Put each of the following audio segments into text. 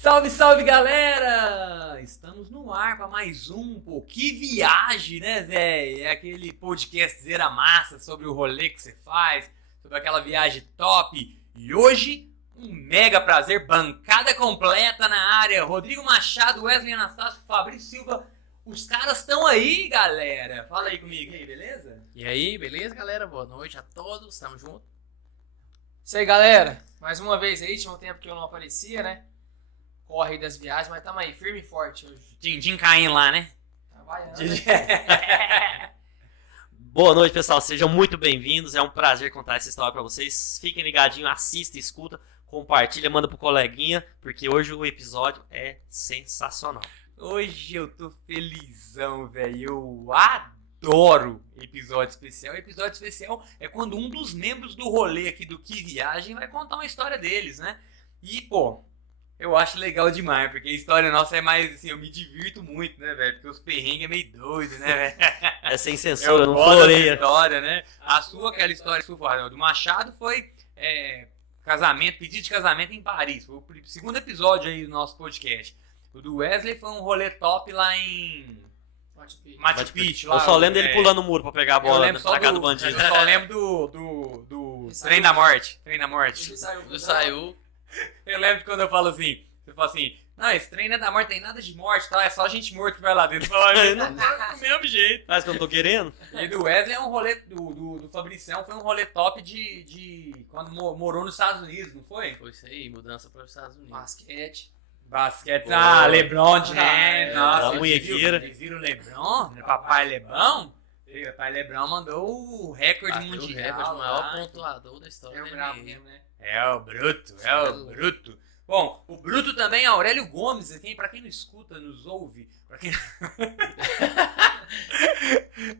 Salve, salve, galera! Estamos no ar para mais pô, que viagem, né, velho? É aquele podcast zera massa sobre o rolê que você faz, sobre aquela viagem top. E hoje, um mega prazer, bancada completa na área. Rodrigo Machado, Wesley Anastácio, Fabrício Silva, os caras estão aí, galera. Fala aí comigo, aí, beleza? E aí, beleza, galera? Boa noite a todos, tamo junto. Isso aí, galera. Mais uma vez aí, tinha um tempo que eu não aparecia, né? Corre aí das viagens, mas tamo aí, firme e forte hoje. Din Caim lá, né? Trabalhando. Boa noite, pessoal. Sejam muito bem-vindos. É um prazer contar essa história pra vocês. Fiquem ligadinhos, assista, escuta, compartilha, manda pro coleguinha, porque hoje o episódio é sensacional. Hoje eu tô felizão, velho. Eu adoro episódio especial. Episódio especial é quando um dos membros do rolê aqui do Que Viagem vai contar uma história deles, né? E, pô, eu acho legal demais, porque a história nossa é mais assim, eu me divirto muito, né, velho? Porque os perrengues é meio doido, né, velho? É sem censura, não gosto floreia. dessa história, né? A sua, aquela história sua, do Machado foi casamento, pedido de casamento em Paris. Foi o segundo episódio aí do nosso podcast. O do Wesley foi um rolê top lá em Machu Picchu. Lá, eu só lembro dele pulando o muro pra pegar a bola pra cá do bandido. Eu só lembro do Trem da Morte. Trem da Morte. Ele saiu. Eu lembro de quando eu falo assim, você fala assim, não, esse trem não é da morte, tem nada de morte, tá? É só gente morta que vai lá dentro. Do mesmo jeito. Mas que eu não tô querendo. E do Wesley é um rolê, do Fabricião, foi um rolê top de quando morou nos Estados Unidos, não foi? Foi isso aí, mudança para os Estados Unidos. Basquete. Ah, LeBron James. Nossa, munhequeira. Vocês viram o LeBron? Papai Lebron? Papai Lebron mandou o recorde mundial. O recorde, o maior pontuador da história. É o brabo mesmo, né? É o Bruto. Bom, o Bruto também é Aurélio Gomes, aqui, pra quem não escuta, nos ouve, pra quem...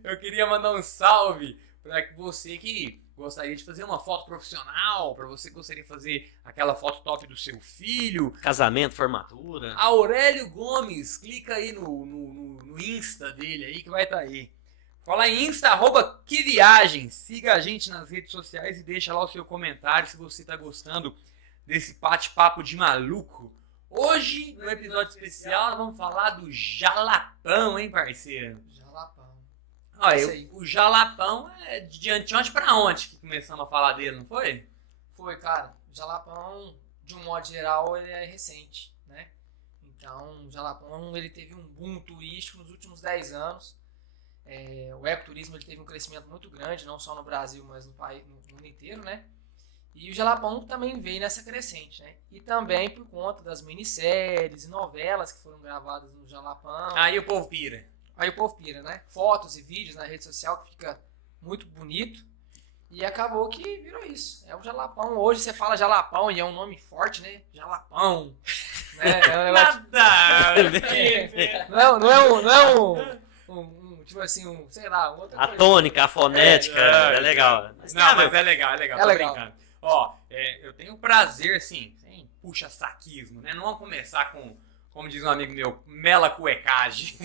Eu queria mandar um salve pra você que gostaria de fazer uma foto profissional, pra você que gostaria de fazer aquela foto top do seu filho. Casamento, formatura. Aurélio Gomes, clica aí no Insta dele aí que vai estar aí. Fala em Insta, @QueViagem. Siga a gente nas redes sociais e deixa lá o seu comentário se você tá gostando desse bate-papo de maluco. Hoje, no episódio especial, nós vvamos falar do jalapão, hein, parceiro? Jalapão. Olha, o jalapão é de onde pra onde que começamos a falar dele, não foi? Foi, cara. O jalapão, de um modo geral, ele é recente, né? Então, o jalapão, ele teve um boom turístico nos últimos 10 anos. O ecoturismo ele teve um crescimento muito grande, não só no Brasil, mas no país, no mundo inteiro, né? E o jalapão também veio nessa crescente, né? E também por conta das minisséries e novelas que foram gravadas no jalapão. Aí o povo pira. Né? Fotos e vídeos na rede social que fica muito bonito. E acabou que virou isso. É o jalapão. Hoje você fala jalapão e é um nome forte, né? Jalapão. Né? Não é tipo assim, sei lá, outra a coisa. tônica, a fonética, é legal. Mas é legal. É legal. Brincando. Ó, eu tenho o prazer, assim, sem puxa-saquismo, né? Não vamos começar com, como diz um amigo meu, mela cuecagem.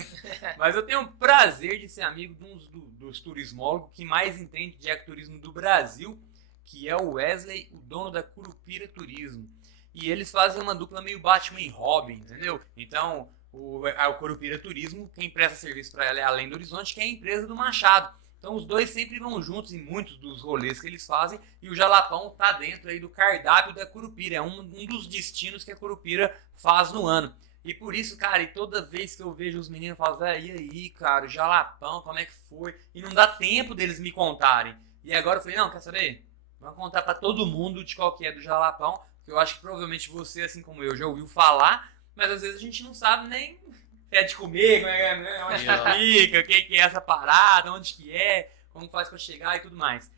Mas eu tenho o prazer de ser amigo de um dos turismólogos que mais entende de ecoturismo do Brasil, que é o Wesley, o dono da Curupira Turismo. E eles fazem uma dupla meio Batman e Robin, entendeu? Então, o Curupira Turismo, quem presta serviço para ela é Além do Horizonte, que é a empresa do Machado. Então os dois sempre vão juntos em muitos dos rolês que eles fazem, e o jalapão tá dentro aí do cardápio da Curupira, é um dos destinos que a Curupira faz no ano. E por isso, cara, e toda vez que eu vejo os meninos falando, e aí, cara, o jalapão, como é que foi? E não dá tempo deles me contarem. E agora eu falei, não, quer saber? Vamos contar pra todo mundo de qual que é do jalapão, que eu acho que provavelmente você, assim como eu, já ouviu falar, mas às vezes a gente não sabe nem é de comer, onde fica, o que é essa parada, onde que é, como faz pra chegar e tudo mais.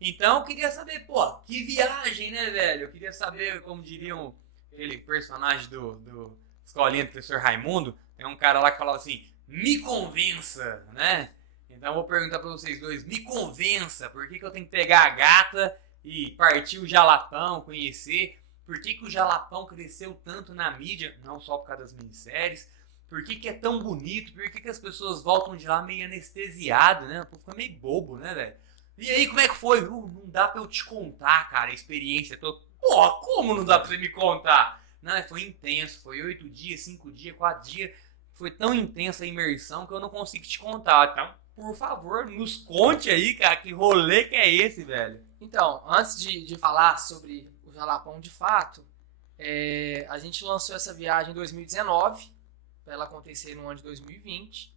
Então eu queria saber, pô, que viagem, né, velho? Eu queria saber, como diriam aquele personagem do Escolinha do Professor Raimundo, tem um cara lá que falava assim, me convença, né? Então eu vou perguntar pra vocês dois, me convença, por que eu tenho que pegar a gata e partir o jalapão, conhecer? Por que o jalapão cresceu tanto na mídia, não só por causa das minisséries? Por que é tão bonito? Por que as pessoas voltam de lá meio anestesiado, né? O povo fica meio bobo, né, velho? E aí, como é que foi? Não dá pra eu te contar, cara, a experiência toda. Pô, como não dá pra você me contar? Não, foi intenso, foi 8 dias, 5 dias, 4 dias. Foi tão intensa a imersão que eu não consigo te contar. Então, por favor, nos conte aí, cara, que rolê que é esse, velho. Então, antes de falar sobre o Jalapão de fato, a gente lançou essa viagem em 2019, para ela acontecer no ano de 2020.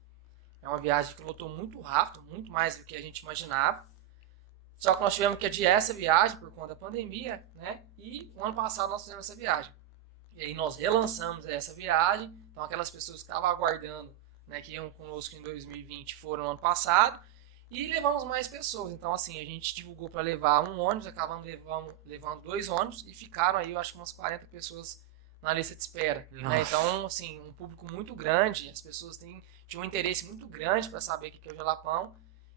É uma viagem que lotou muito rápido, muito mais do que a gente imaginava. Só que nós tivemos que adiar essa viagem por conta da pandemia, né? E o ano passado nós fizemos essa viagem. E aí nós relançamos essa viagem. Então aquelas pessoas que estavam aguardando, né, que iam conosco em 2020 foram no ano passado. E levamos mais pessoas. Então assim, a gente divulgou para levar um ônibus, acabamos levando 2 ônibus e ficaram aí, eu acho que umas 40 pessoas na lista de espera. Né? Então assim, um público muito grande, as pessoas tinham um interesse muito grande para saber o que é o Jalapão.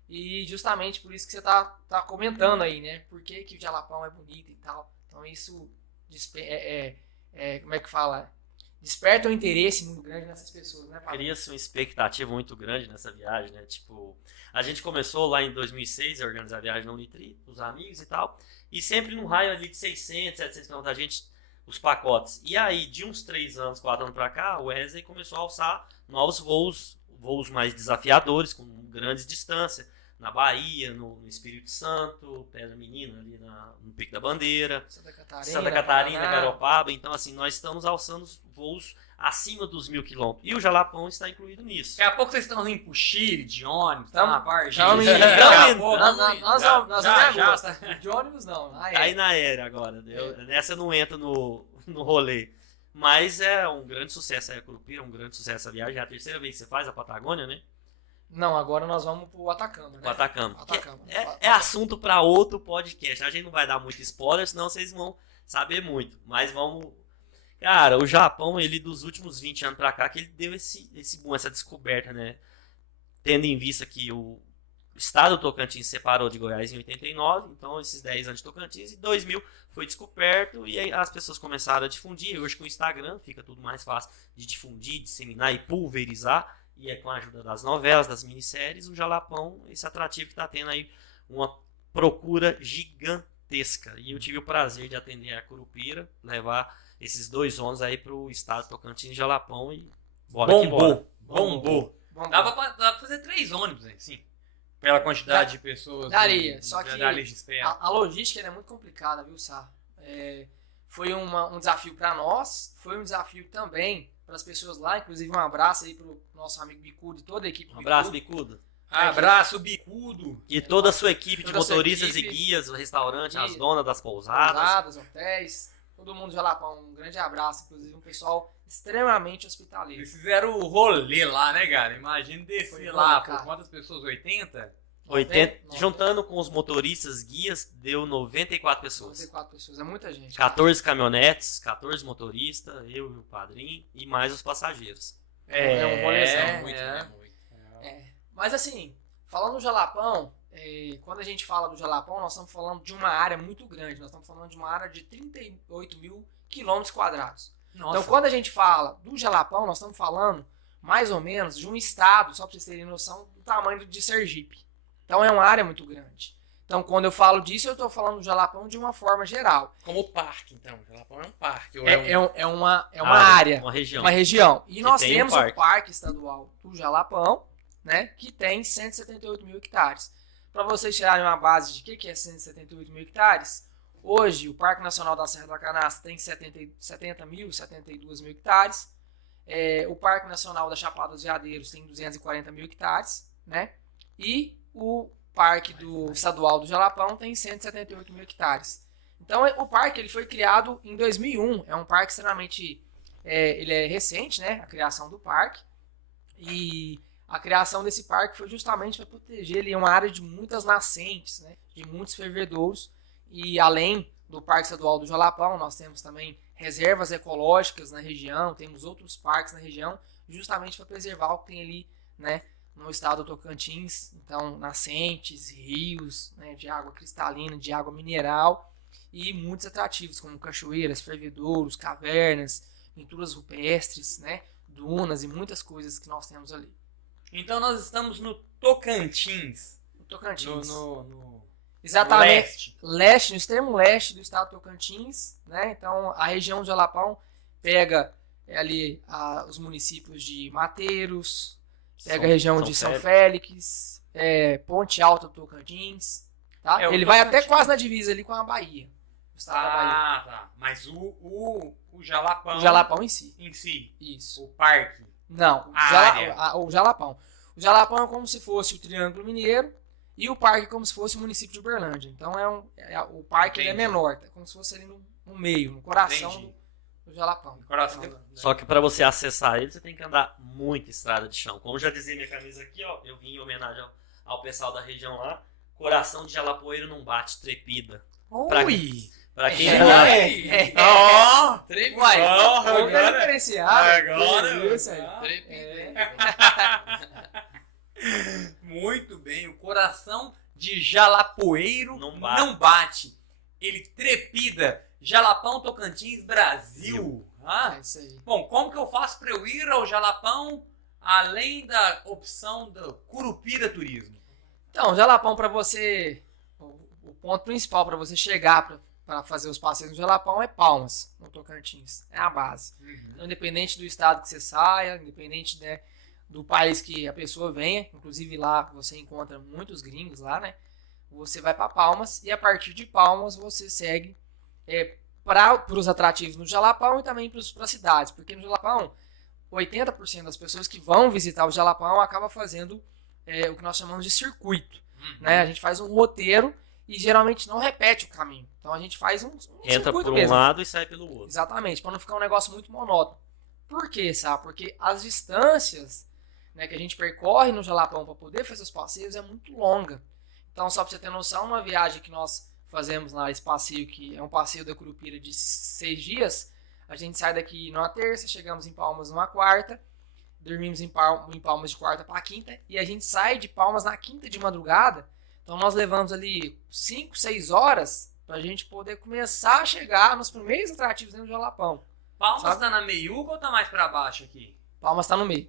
E justamente por isso que você tá comentando aí, né? Por que o Jalapão é bonito e tal. Então isso como é que fala? Desperta um interesse muito grande nessas pessoas, né, Pablo? Cria-se uma expectativa muito grande nessa viagem, né? Tipo, a gente começou lá em 2006 a organizar a viagem na Unitri, os amigos e tal, e sempre num raio ali de 600, 700 km a gente, os pacotes. E aí, de uns 3 anos, 4 anos pra cá, o Wesley começou a alçar novos voos mais desafiadores, com grandes distâncias, na Bahia, no Espírito Santo, Pedra Menina, ali no Pico da Bandeira, Santa Catarina, Garopaba. Então, assim, nós estamos alçando voos acima dos 1.000 km. E o Jalapão está incluído nisso. Daqui a pouco vocês estão indo pro Chile, de ônibus, tá na parte. Nós vamos de ônibus não. Aí na aérea agora. Nessa eu não entro no rolê. Mas é um grande sucesso a Curupira, um grande sucesso a viagem. É a 3ª vez que você faz a Patagônia, né? Não, agora nós vamos pro Atacama, né? O Atacama. É assunto para outro podcast. A gente não vai dar muito spoiler, senão vocês vão saber muito. Mas vamos... Cara, o Japão, ele dos últimos 20 anos pra cá, que ele deu esse boom, essa descoberta, né? Tendo em vista que o estado do Tocantins se separou de Goiás em 89, então esses 10 anos de Tocantins, em 2000 foi descoberto e aí as pessoas começaram a difundir. E hoje com o Instagram fica tudo mais fácil de difundir, disseminar e pulverizar. E é com a ajuda das novelas, das minisséries, o Jalapão, esse atrativo que está tendo aí uma procura gigantesca. E eu tive o prazer de atender a Curupira, levar esses 2 ônibus aí pro estado de Tocantins e Jalapão e bora que bora. Bombou. Dava pra fazer 3 ônibus, assim, pela quantidade de pessoas. Daria, só que a logística é muito complicada, viu, Sá? Foi um desafio para nós, foi um desafio também para as pessoas lá, inclusive um abraço aí pro nosso amigo Bicudo e toda a equipe. Um abraço, Bicudo. Abraço, Bicudo. E toda a sua equipe de motoristas e guias, o restaurante, as donas das pousadas. Hotéis, todo mundo de Jalapão. Um grande abraço, inclusive um pessoal extremamente hospitaleiro. Eles fizeram o rolê lá, né, cara? Imagina descer lá, por quantas pessoas? 80? 80, juntando com os motoristas, guias, deu 94 pessoas. 94 pessoas, é muita gente. 14 caminhonetes, 14 motoristas, eu e o padrinho, e mais os passageiros. É um rolezão. Muito. Mas assim, falando do Jalapão, quando a gente fala do Jalapão, nós estamos falando de uma área muito grande. Nós estamos falando de uma área de 38 mil quilômetros quadrados. Então, quando a gente fala do Jalapão, nós estamos falando mais ou menos de um estado, só para vocês terem noção, do tamanho de Sergipe. Então é uma área muito grande. Então quando eu falo disso, eu estou falando do Jalapão de uma forma geral. Como parque, então. O Jalapão é um parque. É uma área. Uma região. Uma região. E nós temos o Parque Estadual do Jalapão, né, que tem 178 mil hectares. Para vocês tirarem uma base de que é 178 mil hectares, hoje o Parque Nacional da Serra da Canastra tem 72 mil hectares. O Parque Nacional da Chapada dos Veadeiros tem 240 mil hectares, né? E o Parque Estadual do Jalapão tem 178 mil hectares. Então o parque ele foi criado em 2001. É um parque extremamente... ele é recente, né? A criação do parque. E a criação desse parque foi justamente para proteger ele, uma área de muitas nascentes, né? De muitos fervedouros. E além do Parque Estadual do Jalapão, nós temos também reservas ecológicas na região. Temos outros parques na região, justamente para preservar o que tem ali, né? No estado do Tocantins, então nascentes, rios, né, de água cristalina, de água mineral e muitos atrativos como cachoeiras, fervedouros, cavernas, pinturas rupestres, né, dunas e muitas coisas que nós temos ali. Então nós estamos no Tocantins. No Tocantins. Exatamente. Leste, no extremo leste do estado do Tocantins, né? Então a região do Jalapão pega ali os municípios de Mateiros, pega a região de São Félix, Ponte Alta do Tocantins, tá? Ele vai até quase na divisa ali com a Bahia. O estado da Bahia. Tá. Mas o Jalapão... O Jalapão em si. Isso. O parque. Não, o Jalapão. O Jalapão é como se fosse o Triângulo Mineiro e o parque é como se fosse o município de Uberlândia. Então o parque ele é menor, é como se fosse ali no meio, no coração do Jalapão. Só que para você acessar ele, você tem que andar muita estrada de chão. Como já dizia minha camisa aqui, ó, eu vim em homenagem ao pessoal da região lá. Coração de jalapoeiro não bate, trepida. Pra quem agora diferenciado. Muito bem, o coração de jalapoeiro não bate. Ele trepida. Jalapão, Tocantins, Brasil. É isso aí. Bom, como que eu faço para eu ir ao Jalapão além da opção do Curupira Turismo? Então, Jalapão para você, o ponto principal para você chegar para fazer os passeios no Jalapão é Palmas, no Tocantins. É a base. Então, independente do estado que você saia, independente, né, do país que a pessoa venha, inclusive lá você encontra muitos gringos lá, né? Você vai para Palmas e a partir de Palmas você segue para os atrativos no Jalapão e também para as cidades. Porque no Jalapão, 80% das pessoas que vão visitar o Jalapão acaba fazendo o que nós chamamos de circuito. Né? A gente faz um roteiro e geralmente não repete o caminho. Então a gente faz um entra circuito por um mesmo. lado e sai pelo outro. Exatamente, para não ficar um negócio muito monótono. Por quê, sabe? Porque as distâncias, né, que a gente percorre no Jalapão para poder fazer os passeios é muito longa. Então, só para você ter noção, uma viagem que nós fazemos lá, esse passeio, que é um passeio da Curupira de 6 dias, a gente sai daqui numa terça, chegamos em Palmas numa quarta, dormimos em Palmas de quarta para quinta, e a gente sai de Palmas na quinta de madrugada. Então nós levamos ali 5, 6 horas pra gente poder começar a chegar nos primeiros atrativos dentro do Jalapão. Palmas tá na meiuca ou tá mais pra baixo aqui? Palmas tá no meio.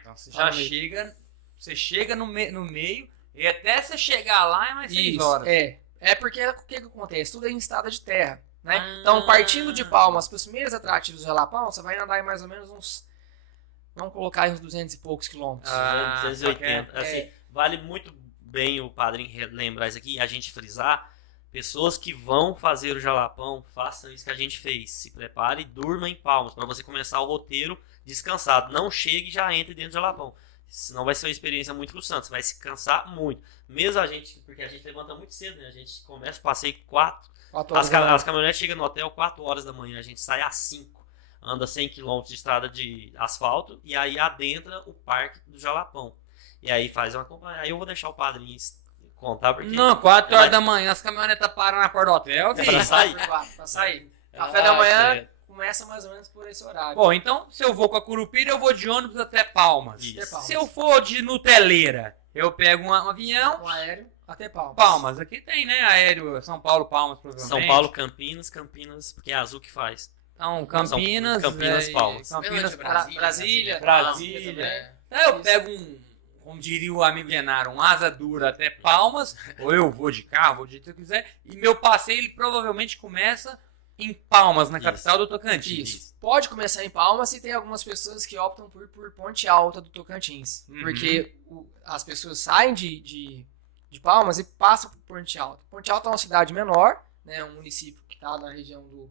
Então você já chega, você chega no meio e até você chegar lá é mais 6 horas. É porque o que acontece? Tudo é em estrada de terra, né? Então partindo de Palmas para os primeiros atrativos do Jalapão, você vai andar em mais ou menos uns, vamos colocar aí uns 200 e poucos quilômetros. 280. Assim, vale muito bem o padrinho lembrar isso aqui, a gente frisar. Pessoas que vão fazer o Jalapão, façam isso que a gente fez. Se prepare e durma em Palmas, para você começar o roteiro descansado. Não chegue e já entre dentro do Jalapão. Senão vai ser uma experiência muito frustrante. Você vai se cansar muito. Mesmo a gente, porque a gente levanta muito cedo, né? A gente começa o passeio 4. As caminhonetes chegam no hotel 4 horas da manhã. A gente sai às 5. Anda 100 km de estrada de asfalto. E aí adentra o parque do Jalapão. E aí faz uma companhia. Aí eu vou deixar o padrinho contar porque... Não, 4 horas da manhã as caminhonetas param na porta do hotel. É pra sair. Pra sair. Café da manhã começa mais ou menos por esse horário. Bom, então se eu vou com a Curupira, eu vou de ônibus até Palmas. Palmas. Se eu for de Nuteleira, eu pego um avião. Um aéreo até Palmas. Palmas. Aqui tem, né? Aéreo São Paulo, Palmas, provavelmente. São Paulo, Campinas, porque é a Azul que faz. Então, Campinas, Palmas. Campinas, Brasília. Eu pego como diria o amigo Genaro, um asa dura até Palmas, ou eu vou de carro, vou de jeito que eu quiser, e meu passeio ele provavelmente começa em Palmas, na capital do Tocantins. Isso. Pode começar em Palmas e tem algumas pessoas que optam por Ponte Alta do Tocantins, porque as pessoas saem de Palmas e passam por Ponte Alta. Ponte Alta é uma cidade menor, né, um município que está na região do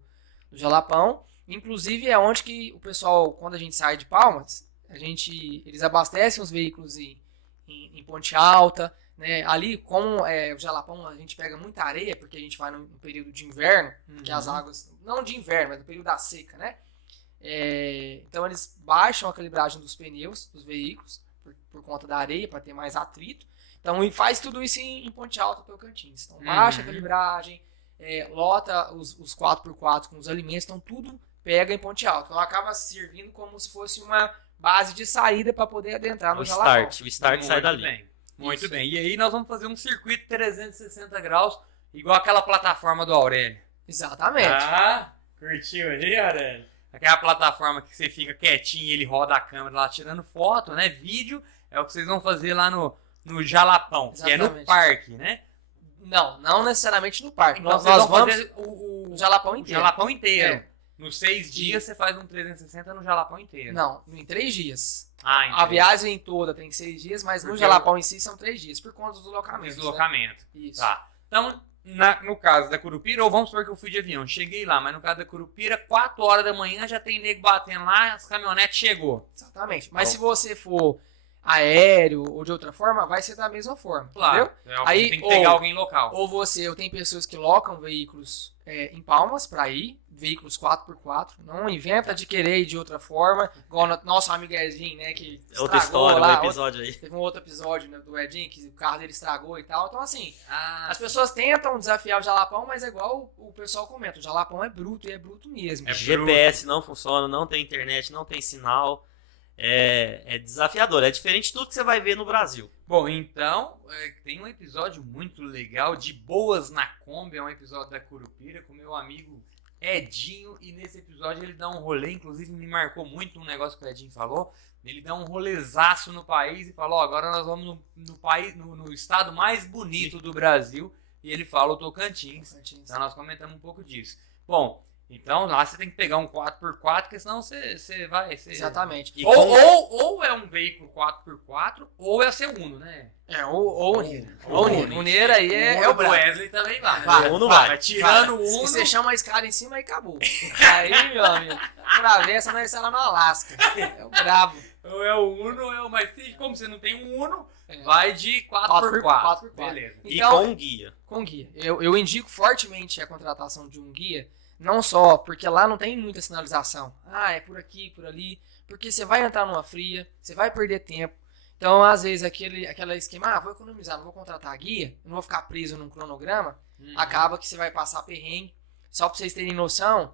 Jalapão, inclusive é onde que o pessoal, quando a gente sai de Palmas, eles abastecem os veículos em Ponte Alta, né? Ali, como o Jalapão, a gente pega muita areia, porque a gente vai no período de inverno, que as águas, não de inverno, mas no período da seca, né? Então eles baixam a calibragem dos pneus dos veículos, por conta da areia, para ter mais atrito. Então, e faz tudo isso em Ponte Alta, Tocantins. Então, baixa a calibragem, lota os 4x4 com os alimentos, então tudo pega em Ponte Alta. Então, acaba servindo como se fosse uma base de saída para poder adentrar no Jalapão. O start sai dali. Muito bem. E aí nós vamos fazer um circuito 360 graus, igual aquela plataforma do Aurélio. Exatamente. Curtiu aí, Aurélio? Aquela plataforma que você fica quietinho e ele roda a câmera lá tirando foto, né? Vídeo, é o que vocês vão fazer lá no Jalapão, exatamente, que é no parque, né? Não necessariamente no parque. Então, nós vamos fazer o Jalapão inteiro. O Jalapão inteiro. nos 6 dias você faz um 360 no Jalapão inteiro. Não, em 3 dias. Ah, A viagem toda tem 6 dias, mas no Porque Jalapão em si são 3 dias, por conta do deslocamento. deslocamento. Né? Isso. Tá. Então, no caso da Curupira, ou vamos supor que eu fui de avião, cheguei lá, mas no caso da Curupira, 4 horas da manhã já tem nego batendo lá, as caminhonetes chegou. Exatamente. Mas se você for aéreo ou de outra forma, vai ser da mesma forma. Claro. Entendeu? Aí, tem que pegar alguém local. Ou eu tenho pessoas que locam veículos em Palmas para ir, veículos 4x4. Não inventa de querer ir de outra forma, igual nosso amigo Edinho, né? Que Outra estragou história, lá, um episódio aí. teve um outro episódio, né, do Edinho, que o carro dele estragou e tal. Então, assim, Ah, as pessoas tentam desafiar o Jalapão, mas é igual o pessoal comenta, o Jalapão é bruto e é bruto mesmo. É GPS não funciona, não tem internet, não tem sinal. É desafiador, é diferente de tudo que você vai ver no Brasil. Bom, então, tem um episódio muito legal de Boas na Kombi, é um episódio da Curupira com meu amigo Edinho, e nesse episódio ele dá um rolê, inclusive me marcou muito um negócio que o Edinho falou, ele dá um rolezaço no país e falou, agora nós vamos no estado mais bonito do Brasil, e ele fala o Tocantins. Então nós comentamos um pouco disso. Bom, então lá você tem que pegar um 4x4, porque senão você vai... Exatamente. Ou é um veículo 4x4, ou é seu Uno, né? Ou Uneira. Ou Uneira aí é o o brabo. Wesley também vai. Vai, Uno vai. Tirando o Uno... Se você chama a escada em cima, aí acabou. Aí, meu amigo, travessa, nós estamos lá no Alasca. É o brabo. Ou é o Uno, ou é o... Mas como você não tem um Uno, É. vai de 4x4. 4x4. Beleza. E Então, com guia. com guia. Eu indico fortemente a contratação de um guia, não só porque lá não tem muita sinalização. Ah, é por aqui, por ali. Porque você vai entrar numa fria, você vai perder tempo. Então, às vezes, aquela esquema, vou economizar, não vou contratar guia, não vou ficar preso num cronograma, acaba que você vai passar perrengue. Só para vocês terem noção,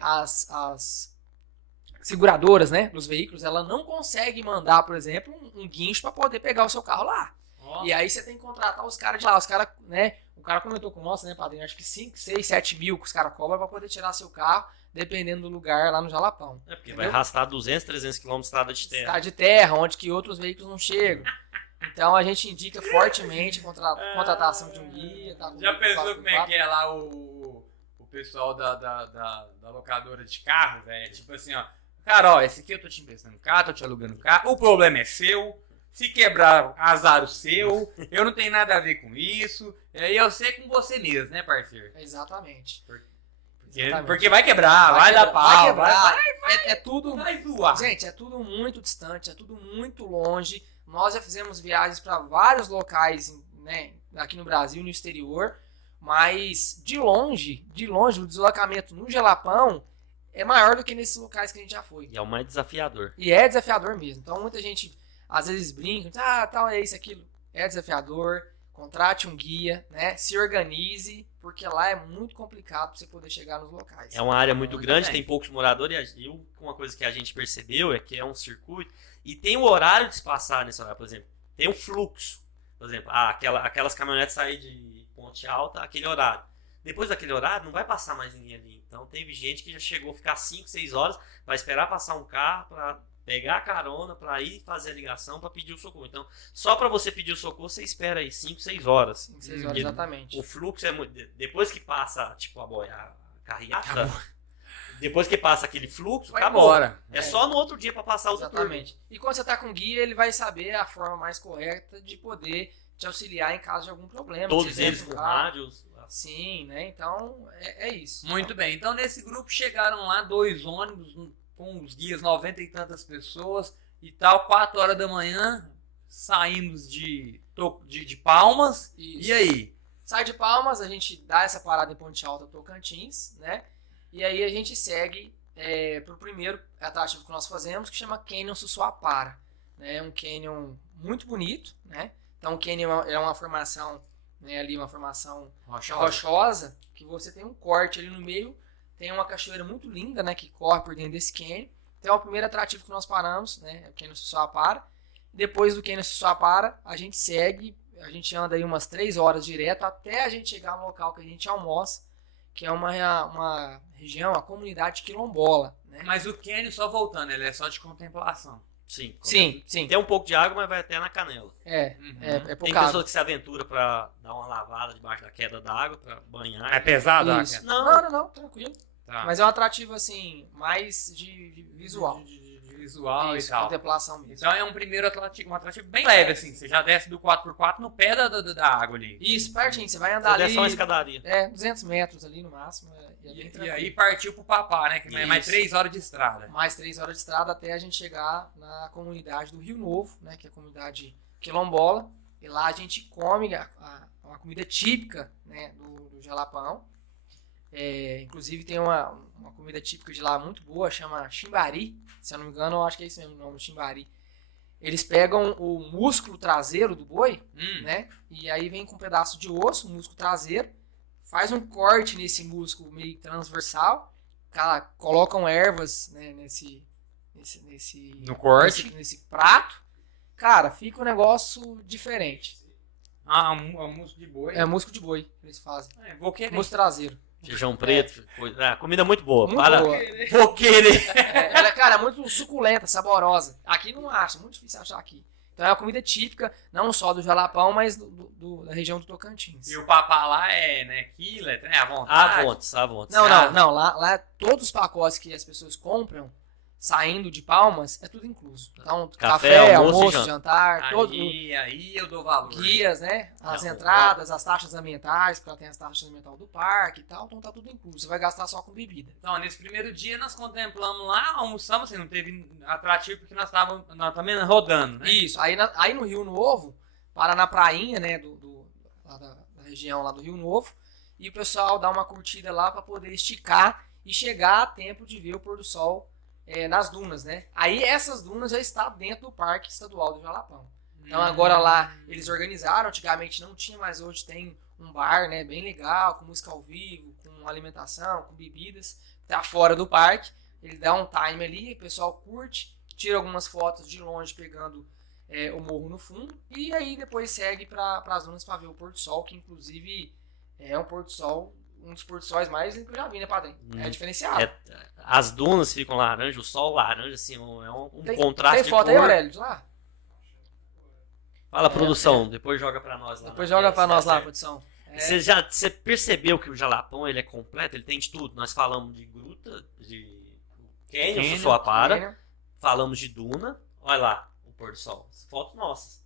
as seguradoras, né, dos veículos, ela não consegue mandar, por exemplo, um guincho para poder pegar o seu carro lá. E aí você tem que contratar os caras de lá. Os caras, né? O cara comentou com nós, né, padrinho? Acho que 5, 6, 7 mil que os caras cobram pra poder tirar seu carro, dependendo do lugar lá no Jalapão. É porque Entendeu? vai arrastar 200, 300 km de estrada de terra. Estrada de terra, onde que outros veículos não chegam. Então a gente indica fortemente a contratação de um guia. Tá, Já pensou como é que é lá o pessoal da locadora de carro, velho? Tipo assim, ó. Cara, ó, esse aqui eu tô te emprestando carro, tô te alugando carro. O problema é seu. Se quebrar, azar o seu. Eu não tenho nada a ver com isso. E aí eu sei com você mesmo, né, parceiro? Exatamente. Porque vai quebrar, vai dar pau, vai É tudo. vai zoar. Gente, é tudo muito distante, é tudo muito longe. Nós já fizemos viagens para vários locais, né, aqui no Brasil, no exterior, mas de longe, o deslocamento no Jalapão é maior do que nesses locais que a gente já foi. E é o mais desafiador. E é desafiador mesmo. Então muita gente às vezes brinca, tal, é isso, aquilo. É desafiador. Contrate um guia, né? Se organize, porque lá é muito complicado para você poder chegar nos locais. É uma área muito grande, bem. tem poucos moradores. E uma coisa que a gente percebeu é que é um circuito e tem o horário de se passar nesse horário. Por exemplo, tem um fluxo. Por exemplo, aquelas caminhonetes saem de Ponte Alta, aquele horário. Depois daquele horário, não vai passar mais ninguém ali. Então, teve gente que já chegou a ficar 5, 6 horas, vai esperar passar um carro para pegar a carona, para ir fazer a ligação, para pedir o socorro. Então, só para você pedir o socorro, você espera aí 5, 6 horas. 5, 6 horas, exatamente. O fluxo é muito... Depois que passa, tipo, a carreata, depois que passa aquele fluxo, Vai acabou. embora. É só no outro dia para passar o turno. Exatamente. E quando você tá com guia, ele vai saber a forma mais correta de poder te auxiliar em caso de algum problema. Todos Se eles tiver com um carro. rádios. Sim, né? Então, é isso. Muito bem. Então, nesse grupo chegaram lá 2 ônibus com os guias, 90 e tantas pessoas e tal, 4 horas da manhã, saímos de Palmas. Isso. E aí? Sai de Palmas, a gente dá essa parada em Ponte Alta, Tocantins, né? E aí a gente segue pro primeiro atrativo que nós fazemos, que chama Canyon Sussuapara. É um canyon muito bonito, né? Então o canyon é uma formação, né, ali uma formação rochosa, que você tem um corte ali no meio, tem uma cachoeira muito linda, né, que corre por dentro desse canyon. Então é o primeiro atrativo que nós paramos, né, é o Canyon Sussuapara. Depois do Canyon Sussuapara, a gente segue, a gente anda aí umas 3 horas direto até a gente chegar no local que a gente almoça, que é uma região, a comunidade quilombola, né? Mas o Canyon, só voltando, ele é só de contemplação. Sim. Sim. Tem um pouco de água, mas vai até na canela. É Tem pouca água. pessoas que se aventura pra dar uma lavada debaixo da queda da água, pra banhar. É pesado? Isso. Não, Não, tranquilo. Tá. Mas é um atrativo, assim, mais de visual. De visual Isso, e tal. contemplação mesmo. Então é um primeiro atrativo, um atrativo bem leve, assim. Você já desce do 4x4 no pé da água ali. Isso, pertinho. Você vai andar Você ali... desce só uma escadaria. 200 metros ali no máximo. É bem E tranquilo. aí partiu pro Papá, né? Que é mais Isso. 3 horas de estrada. Mais 3 horas de estrada até a gente chegar na comunidade do Rio Novo, né? Que é a comunidade quilombola. E lá a gente come uma comida típica, né, do Jalapão. Inclusive tem uma comida típica de lá muito boa, chama chimbari. Se eu não me engano, eu acho que é isso mesmo o nome, chimbari. Eles pegam o músculo traseiro do boi, né? E aí vem com um pedaço de osso, o músculo traseiro, faz um corte nesse músculo meio transversal, colocam ervas, né, No corte. nesse prato. Cara, fica um negócio diferente. Ah, um músculo de boi. É músculo de boi que eles fazem. Vou querer. Músculo traseiro. Feijão preto. Comida muito boa. Muito boa. Vou querer. Ela, cara, é muito suculenta, saborosa. Aqui não acha, muito difícil achar aqui. Então é uma comida típica, não só do Jalapão, mas da região do Tocantins. E o Papá lá é, né, quilo, à vontade. À vontade. Não. Lá todos os pacotes que as pessoas compram, saindo de Palmas, é tudo incluso. Então, café, almoço, jantar, todo. Aí eu dou valor. Guias, né? As entradas, as taxas ambientais, porque ela tem as taxas ambientais do parque e tal, então tá tudo incluso. Você vai gastar só com bebida. Então, nesse primeiro dia nós contemplamos lá, almoçamos, assim, não teve atrativo porque nós também rodando, né? Isso, aí no Rio Novo, para na prainha, né, lá da região lá do Rio Novo, e o pessoal dá uma curtida lá para poder esticar e chegar a tempo de ver o pôr do sol nas dunas, né? Aí essas dunas já estão dentro do Parque Estadual do Jalapão. Então agora lá eles organizaram, antigamente não tinha, mas hoje tem um bar, né, bem legal, com música ao vivo, com alimentação, com bebidas, tá fora do parque. Ele dá um time ali, o pessoal curte, tira algumas fotos de longe pegando o morro no fundo, e aí depois segue para as dunas para ver o pôr do sol, que inclusive é um pôr do sol, um dos pôr do sóis mais lindos que eu já vi, né, padrinho? É diferenciado. As dunas ficam laranja, o sol laranja, assim, é um contraste. Tem foto de aí, cor. Aurélio, de lá? Fala, produção, depois joga pra nós lá. Depois joga pra nós lá, produção. Você percebeu que o Jalapão ele é completo, ele tem de tudo. Nós falamos de gruta, de cânion, Sussuapara, falamos de duna. Olha lá o pôr do sol, fotos nossas.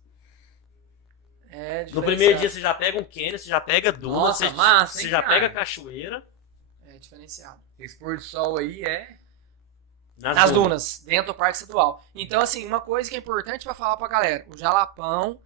No primeiro dia você já pega um cânion, você já pega duna, Nossa, você já pega cachoeira. É diferenciado. Esse pôr do sol aí Nas dunas, dentro do Parque Estadual. Então, assim, uma coisa que é importante para falar pra galera, o Jalapão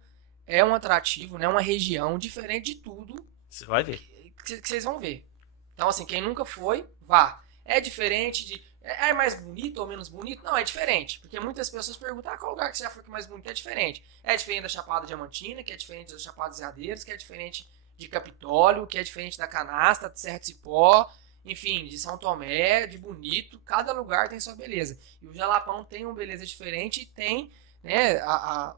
é um atrativo, né, uma região diferente de tudo. Você vai ver. Que vocês vão ver. Então, assim, quem nunca foi, vá. É diferente de... É mais bonito ou menos bonito? Não, é diferente. Porque muitas pessoas perguntam, qual lugar que você já foi que é mais bonito? É diferente. É diferente da Chapada Diamantina, que é diferente da Chapada dos Veadeiros, que é diferente de Capitólio, que é diferente da Canastra, de Serra de Cipó, enfim, de São Tomé, de Bonito. Cada lugar tem sua beleza. E o Jalapão tem uma beleza diferente e tem, né,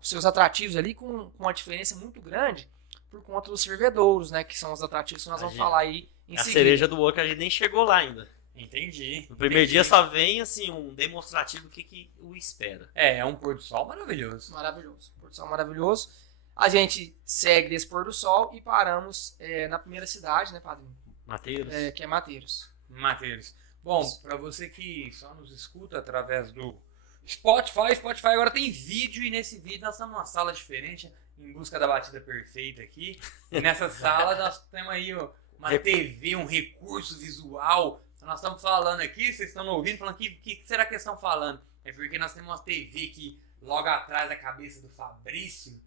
os seus atrativos ali com uma diferença muito grande por conta dos fervedouros, né, que são os atrativos que nós vamos falar aí em a seguida. cereja do bolo que a gente nem chegou lá ainda. Entendi. No primeiro dia só vem assim um demonstrativo do que o espera. É um pôr do sol maravilhoso. Maravilhoso. Pôr do sol maravilhoso. A gente segue desse pôr do sol e paramos na primeira cidade, né, padrinho? Mateiros. Que é Mateiros. Mateiros. Bom, para você que só nos escuta através do Spotify agora tem vídeo, e nesse vídeo nós estamos numa sala diferente, em busca da batida perfeita aqui. E nessa sala nós temos aí uma TV, um recurso visual. Nós estamos falando aqui, vocês estão ouvindo, falando que será que eles estão falando? É porque nós temos uma TV aqui logo atrás da cabeça do Fabrício,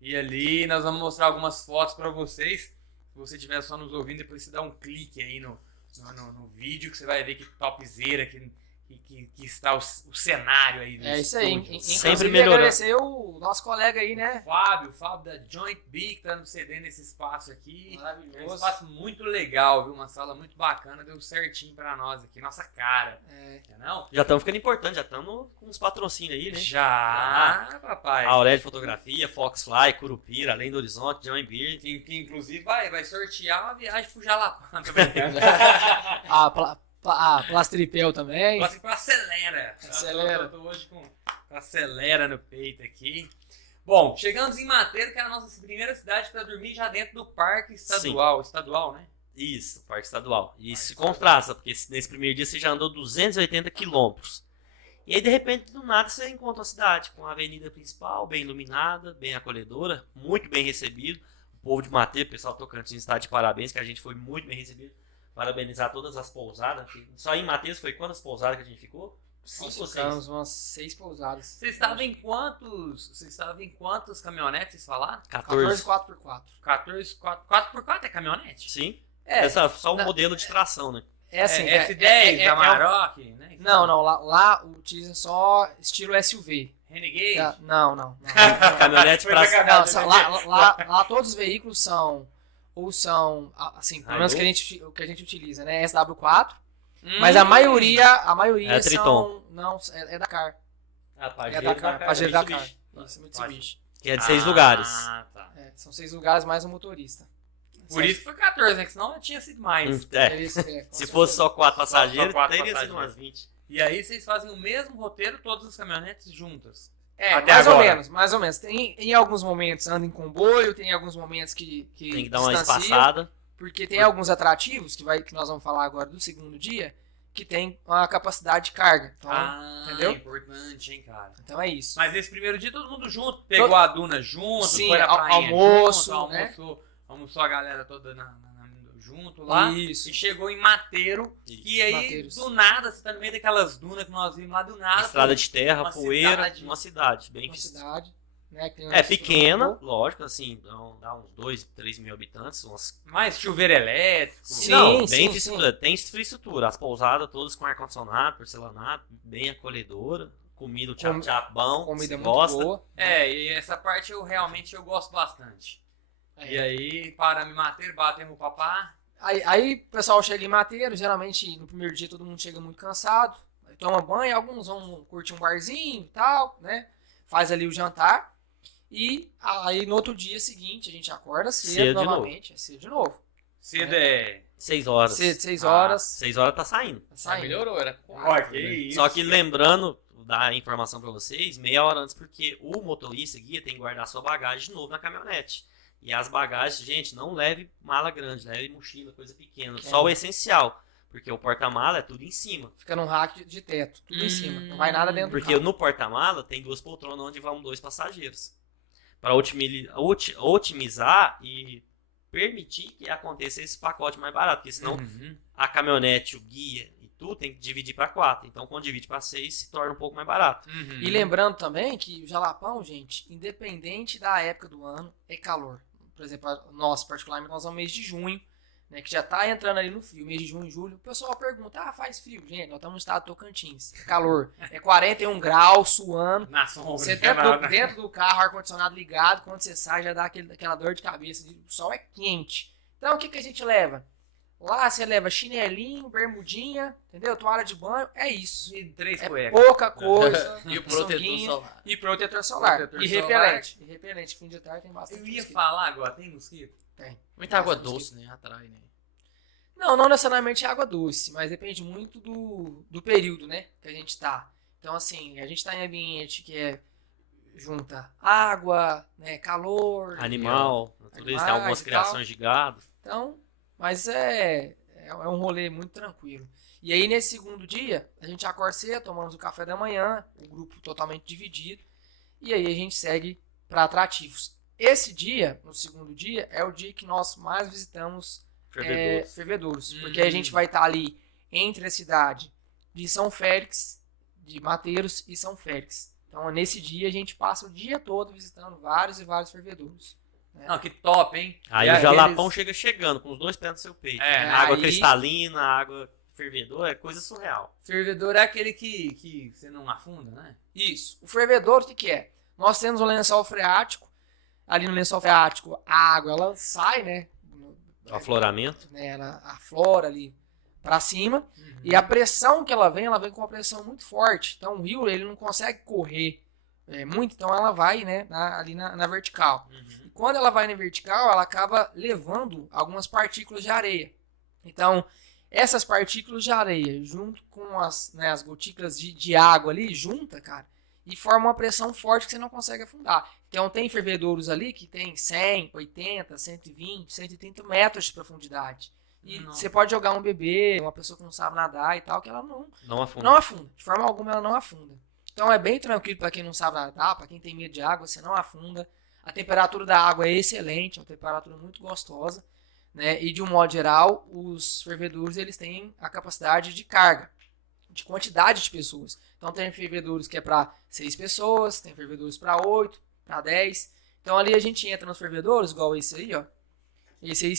e ali nós vamos mostrar algumas fotos para vocês. Se você estiver só nos ouvindo, depois você dá um clique aí no vídeo, que você vai ver que topzera que está o cenário aí do isso aí. Sempre melhorando. Agradecer o nosso colega aí, né? O Fábio da Joint Bee, que está nos cedendo esse espaço aqui. Maravilhoso. É um espaço muito legal, viu? Uma sala muito bacana, deu certinho para nós aqui, nossa cara. Não? Já estamos ficando importantes, já estamos com uns patrocínios aí, né? Já, papai. Aurélio Fotografia, Foxfly, Curupira, Além do Horizonte, Joint Beer. Que inclusive vai sortear uma viagem pro Jalapão, tô brincando. A Plastripel também. Acelera. Acelera. Tô hoje com acelera no peito aqui. Bom, chegamos em Mateiro, que é a nossa primeira cidade para dormir já dentro do Parque Estadual. Sim. Estadual, né? Isso, parque estadual. E isso se contrasta, porque nesse primeiro dia você já andou 280 quilômetros. E aí, de repente, do nada, você encontra uma cidade com a avenida principal, bem iluminada, bem acolhedora, muito bem recebido. O povo de Mateiro, o pessoal Tocantins está de parabéns, que a gente foi muito bem recebido. Parabenizar todas as pousadas. Só em Mateus foi quantas pousadas que a gente ficou? 5 ou 6? Ficamos umas 6 pousadas. Vocês estavam em quantas caminhonetes vocês falaram? 14 4x4. 14, 4x4 é caminhonete? Sim. É, Só um modelo de tração, né? é assim. S10, Amarok, né? Não, lá utiliza só estilo SUV. Renegade? Não. Caminhonete Foi pra... sacanagem. Não, lá todos os veículos são, assim, pelo menos o que a gente utiliza, né? SW4, mas a maioria É Triton. É Dakar. Pajero É Dakar, Pajero Dakar. Mitsubishi. Isso, Mitsubishi. Que é de 6 lugares. Tá. São 6 lugares mais um motorista. Por isso que foi 14, né? Que senão tinha sido mais. Se fosse só 4 passageiros, Só 4 teria sido passageiros. umas 20. E aí vocês fazem o mesmo roteiro, todas as caminhonetes juntas. Até mais agora. Mais ou menos. Tem, em alguns momentos anda em comboio, tem alguns momentos que tem que dar uma distancia, espaçada. porque tem alguns atrativos, que nós vamos falar agora do segundo dia, que tem uma capacidade de carga. Então, entendeu? Importante, hein, cara. Então é isso. Mas nesse primeiro dia todo mundo junto, pegou a duna junto, Sim, foi na praia almoço, junto, né? almoçou a galera toda junto lá. Isso. E chegou em Mateiro, e aí Mateiros. do nada, você tá no meio daquelas dunas que nós vimos lá do nada. Estrada de terra, uma poeira, cidade. uma cidade. Bem Uma cidade, né? Que tem É pequena, lógico, assim, dá uns 2, 3 mil habitantes. Mais chuveiro elétrico. Sim, Não, sim, bem sim. infraestrutura. Tem infraestrutura. As pousadas todas com ar-condicionado, porcelanato, bem acolhedora. Comida, o tchau bom. Comida muito gosta. boa. E essa parte eu realmente gosto bastante. É. E aí, paramos em Mateiro, batemos o papá. Aí o pessoal chega em Mateiro, geralmente no primeiro dia todo mundo chega muito cansado, aí toma banho, alguns vão curtir um barzinho e tal, né? Faz ali o jantar. E aí no outro dia seguinte a gente acorda cedo novamente. É cedo de novo. Cedo é 6 horas. Cedo, 6 horas. 6 horas tá saindo. Tá saindo. melhorou, era Ah, que isso. Só que lembrando, dar informação pra vocês, meia hora antes, porque o motorista guia tem que guardar sua bagagem de novo na caminhonete. E as bagagens, gente, não leve mala grande, leve mochila, coisa pequena. Só o essencial. Porque o porta-mala é tudo em cima. Fica num rack de teto, tudo em cima. Não vai nada dentro Porque do rack. no porta-mala tem 2 poltronas onde vão 2 passageiros. Para otimizar e permitir que aconteça esse pacote mais barato. Porque senão a caminhonete, o guia e tudo tem que dividir para 4. Então quando divide para 6 se torna um pouco mais barato. E lembrando também que o Jalapão, gente, independente da época do ano, é calor. Por exemplo, nós particularmente, nós vamos no mês de junho, né, que já tá entrando ali no frio, mês de junho, julho. O pessoal pergunta, faz frio? Gente, nós estamos no estado de Tocantins, é calor. É 41 graus, suando. Na sombra. Você dentro do carro, ar-condicionado ligado, quando você sai já dá aquela dor de cabeça, o sol é quente. Então o que a gente leva? Lá você leva chinelinho, bermudinha, entendeu? Toalha de banho, é isso. E 3 É cuecas. pouca coisa. E o protetor sunguinha solar. E protetor solar. Protetor E solar. repelente. E repelente. Fim de tarde tem bastante. Eu ia mosquito. falar agora, tem mosquito? Tem. Muita água Bastante doce, né? Atrai, né? Não necessariamente água doce, mas depende muito do período, né? Que a gente tá. Então, assim, a gente tá em ambiente que junta água, né? Calor. Animal, natureza, tem algumas e tal. criações de gado. Então, mas é um rolê muito tranquilo. E aí, nesse segundo dia, a gente acorda cedo, tomamos o café da manhã, o grupo totalmente dividido, e aí a gente segue para atrativos. Esse dia, no segundo dia, é o dia que nós mais visitamos fervedouros, porque a gente vai estar ali entre a cidade de São Félix, de Mateiros e São Félix. Então, nesse dia, a gente passa o dia todo visitando vários e vários fervedouros. Não, que top, hein? Aí E o jalapão eles- chega chegando, com os 2 pés no seu peito. É, água aí- cristalina, água fervedora, é coisa surreal. Fervedor é aquele que você não afunda, né? Isso. O fervedouro, o que é? Nós temos um lençol freático. Ali no lençol freático, a água ela sai, né? O afloramento. Ela aflora ali para cima. E a pressão que ela vem com uma pressão muito forte. Então o rio ele não consegue correr muito, então ela vai, né, ali na vertical. E quando ela vai na vertical, ela acaba levando algumas partículas de areia. Então, essas partículas de areia, junto com as gotículas de água ali, junta, cara, e forma uma pressão forte que você não consegue afundar. Então, tem fervedouros ali que tem 100, 80, 120, 130 metros de profundidade. E Não. você pode jogar um bebê, uma pessoa que não sabe nadar e tal, que ela Não afunda. não afunda. De forma alguma ela não afunda. Então é bem tranquilo para quem não sabe nadar, para quem tem medo de água, você não afunda. A temperatura da água é excelente, é uma temperatura muito gostosa, né? E de um modo geral, os fervedouros eles têm a capacidade de carga, de quantidade de pessoas. Então tem fervedouros que é para 6 pessoas, tem fervedouros para 8, para 10. Então ali a gente entra nos fervedouros, igual esse aí, ó. Esse aí,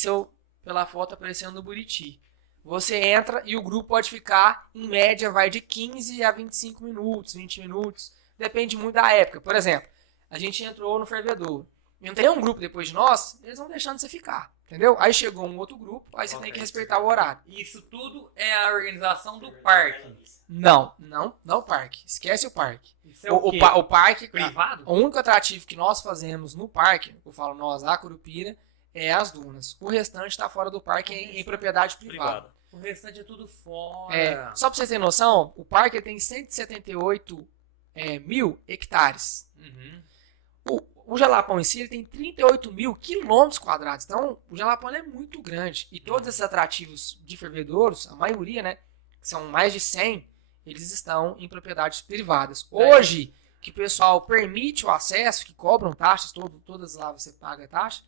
pela foto aparecendo no Buriti. Você entra e o grupo pode ficar, em média, vai de 15 a 25 minutos, 20 minutos. Depende muito da época. Por exemplo, a gente entrou no fervedouro. Entrei um grupo depois de nós, eles vão deixando você ficar. Entendeu? Aí chegou um outro grupo, aí você tem que respeitar o horário. Isso tudo é a organização do parque. Não o parque. Esquece o parque. Isso é o quê? O parque, Privado? o único atrativo que nós fazemos no parque, eu falo nós, a Curupira, é as dunas. O restante está fora do parque em propriedade privada. Privado. O restante é tudo fora. Só para vocês terem noção, o parque ele tem 178 mil hectares. Uhum. O Jalapão em si ele tem 38 mil quilômetros quadrados. Então, o Jalapão é muito grande. E todos esses atrativos de fervedouros, a maioria, né, que são mais de 100, eles estão em propriedades privadas. Hoje, que o pessoal permite o acesso, que cobram taxas, todas lá você paga taxa,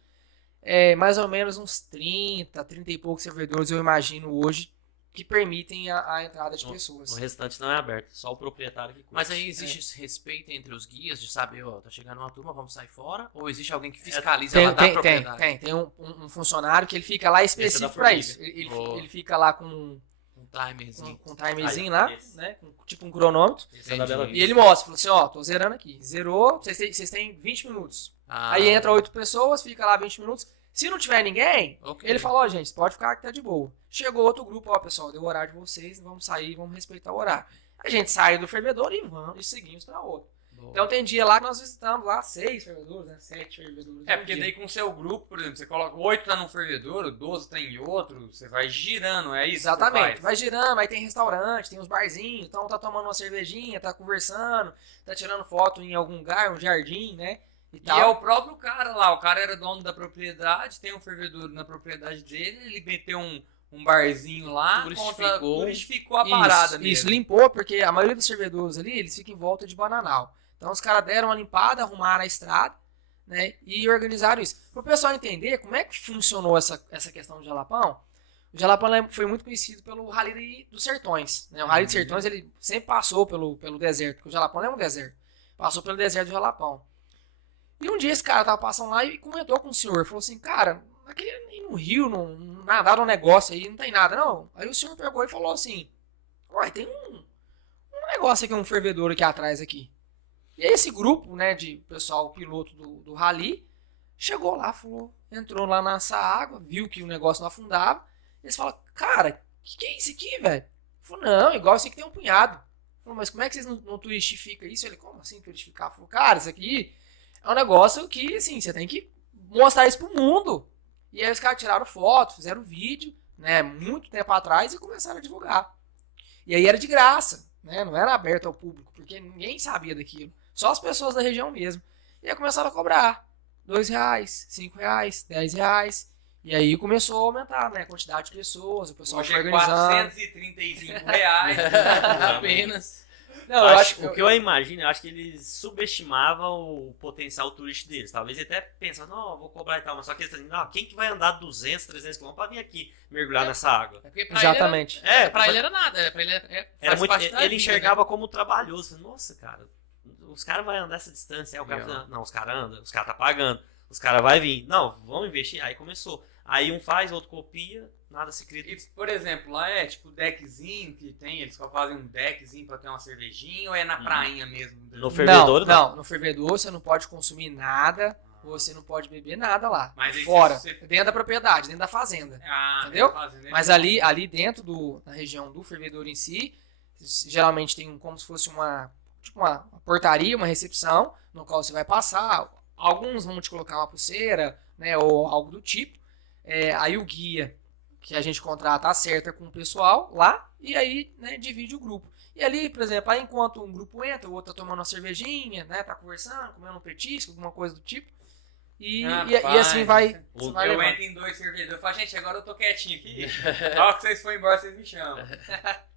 mais ou menos uns 30 e poucos servidores, eu imagino hoje, que permitem a entrada de pessoas. O restante não é aberto, só o proprietário que cuida. Mas aí existe esse respeito entre os guias de saber, ó, tá chegando uma turma, vamos sair fora? Ou existe alguém que fiscaliza lá da propriedade? Tem um funcionário que ele fica lá específico para isso. Ele fica lá com Um timerzinho. um timerzinho lá, né? Tipo um cronômetro. Esse é da Bela E Vista. ele mostra, fala assim, ó, tô zerando aqui. Zerou, vocês têm 20 minutos. Ah, Aí entra 8 pessoas, fica lá 20 minutos. Se não tiver ninguém, ok. ele fala, ó, gente, pode ficar que tá de boa. Chegou outro grupo, ó, pessoal, deu o horário de vocês, vamos sair, vamos respeitar o horário. A gente sai do fervedor e vamos e seguimos para outro. Boa. Então tem dia lá que nós visitamos lá 6 fervedores, né? 7 fervedores. É, no porque dia. daí com o seu grupo, por exemplo, você coloca 8 tá num fervedouro, 12 tá em outro, você vai girando, é isso que Exatamente, você faz? vai girando, aí tem restaurante, tem uns barzinhos, então tá tomando uma cervejinha, tá conversando, tá tirando foto em algum lugar, um jardim, né? E E tal. é o próprio cara lá, o cara era dono da propriedade, tem um fervedouro na propriedade dele, ele meteu um barzinho lá, turistificou a parada mesmo. Isso, limpou, porque a maioria dos servidores ali, eles ficam em volta de Bananal. Então os caras deram uma limpada, arrumaram a estrada, né, e organizaram isso. Para o pessoal entender como é que funcionou essa questão do Jalapão, o Jalapão foi muito conhecido pelo Rally dos Sertões. Né? O Rally dos Sertões ele sempre passou pelo deserto, porque o Jalapão é um deserto. Passou pelo deserto do Jalapão. E um dia esse cara tava passando lá e comentou com o senhor, falou assim, cara, aqui no rio, não nadaram um negócio aí, não tem nada, não. Aí o senhor pegou e falou assim, uai, tem um negócio aqui, um fervedouro aqui atrás aqui. E aí esse grupo, né, de pessoal piloto do Rally, chegou lá, entrou lá nessa água, viu que o negócio não afundava, eles falaram, cara, que é isso aqui, velho? Ele falou, não, igual esse aqui tem um punhado. Ele falou, mas como é que vocês não turistificam isso? Ele, como assim turistificar? Ele falou, cara, isso aqui é um negócio que, assim, você tem que mostrar isso pro mundo. E aí os caras tiraram foto, fizeram vídeo, né, muito tempo atrás e começaram a divulgar. E aí era de graça, né, não era aberto ao público, porque ninguém sabia daquilo. Só as pessoas da região mesmo. E aí começaram a cobrar R$2, R$5, R$10. E aí começou a aumentar, né, a quantidade de pessoas, o pessoal Hoje foi é organizando. R$435 apenas. Não, eu acho O que eu imagino, eu acho que eles subestimavam o potencial turístico deles. Talvez ele até pensa, não, eu vou cobrar e tal, mas só que eles estão dizendo, quem que vai andar 200, 300 km pra vir aqui mergulhar nessa água? É porque pra Exatamente. Ele era, É, pra ele era nada, pra ele Era faz muito, parte da ele vida, enxergava como trabalhoso. Nossa, cara, os caras vão andar essa distância. Aí o cara Legal. fala, não, os caras andam, os caras tá pagando, os caras vão vir. Não, vamos investir. Aí começou. Aí um faz, outro copia, nada se cria. E, por exemplo, lá é tipo deckzinho que tem, eles só fazem um deckzinho pra ter uma cervejinha ou é na prainha mesmo? No fervedouro, não, no fervedouro você não pode consumir nada, você não pode beber nada lá. Mas aí fora, você- dentro da propriedade, dentro da fazenda. Ah, Entendeu? fazendo, né? Mas ali dentro da região do fervedouro em si, geralmente tem como se fosse uma portaria, uma recepção, no qual você vai passar. Alguns vão te colocar uma pulseira, né, ou algo do tipo. Aí o guia que a gente contrata acerta com o pessoal lá e aí, né, divide o grupo. E ali, por exemplo, aí enquanto um grupo entra, o outro tá tomando uma cervejinha, né, tá conversando, comendo um petisco, alguma coisa do tipo. e Rapaz, assim vai. eu vai Eu levando. entro em 2 servidores e falo, gente, agora eu tô quietinho aqui. Só que vocês forem embora, vocês me chamam.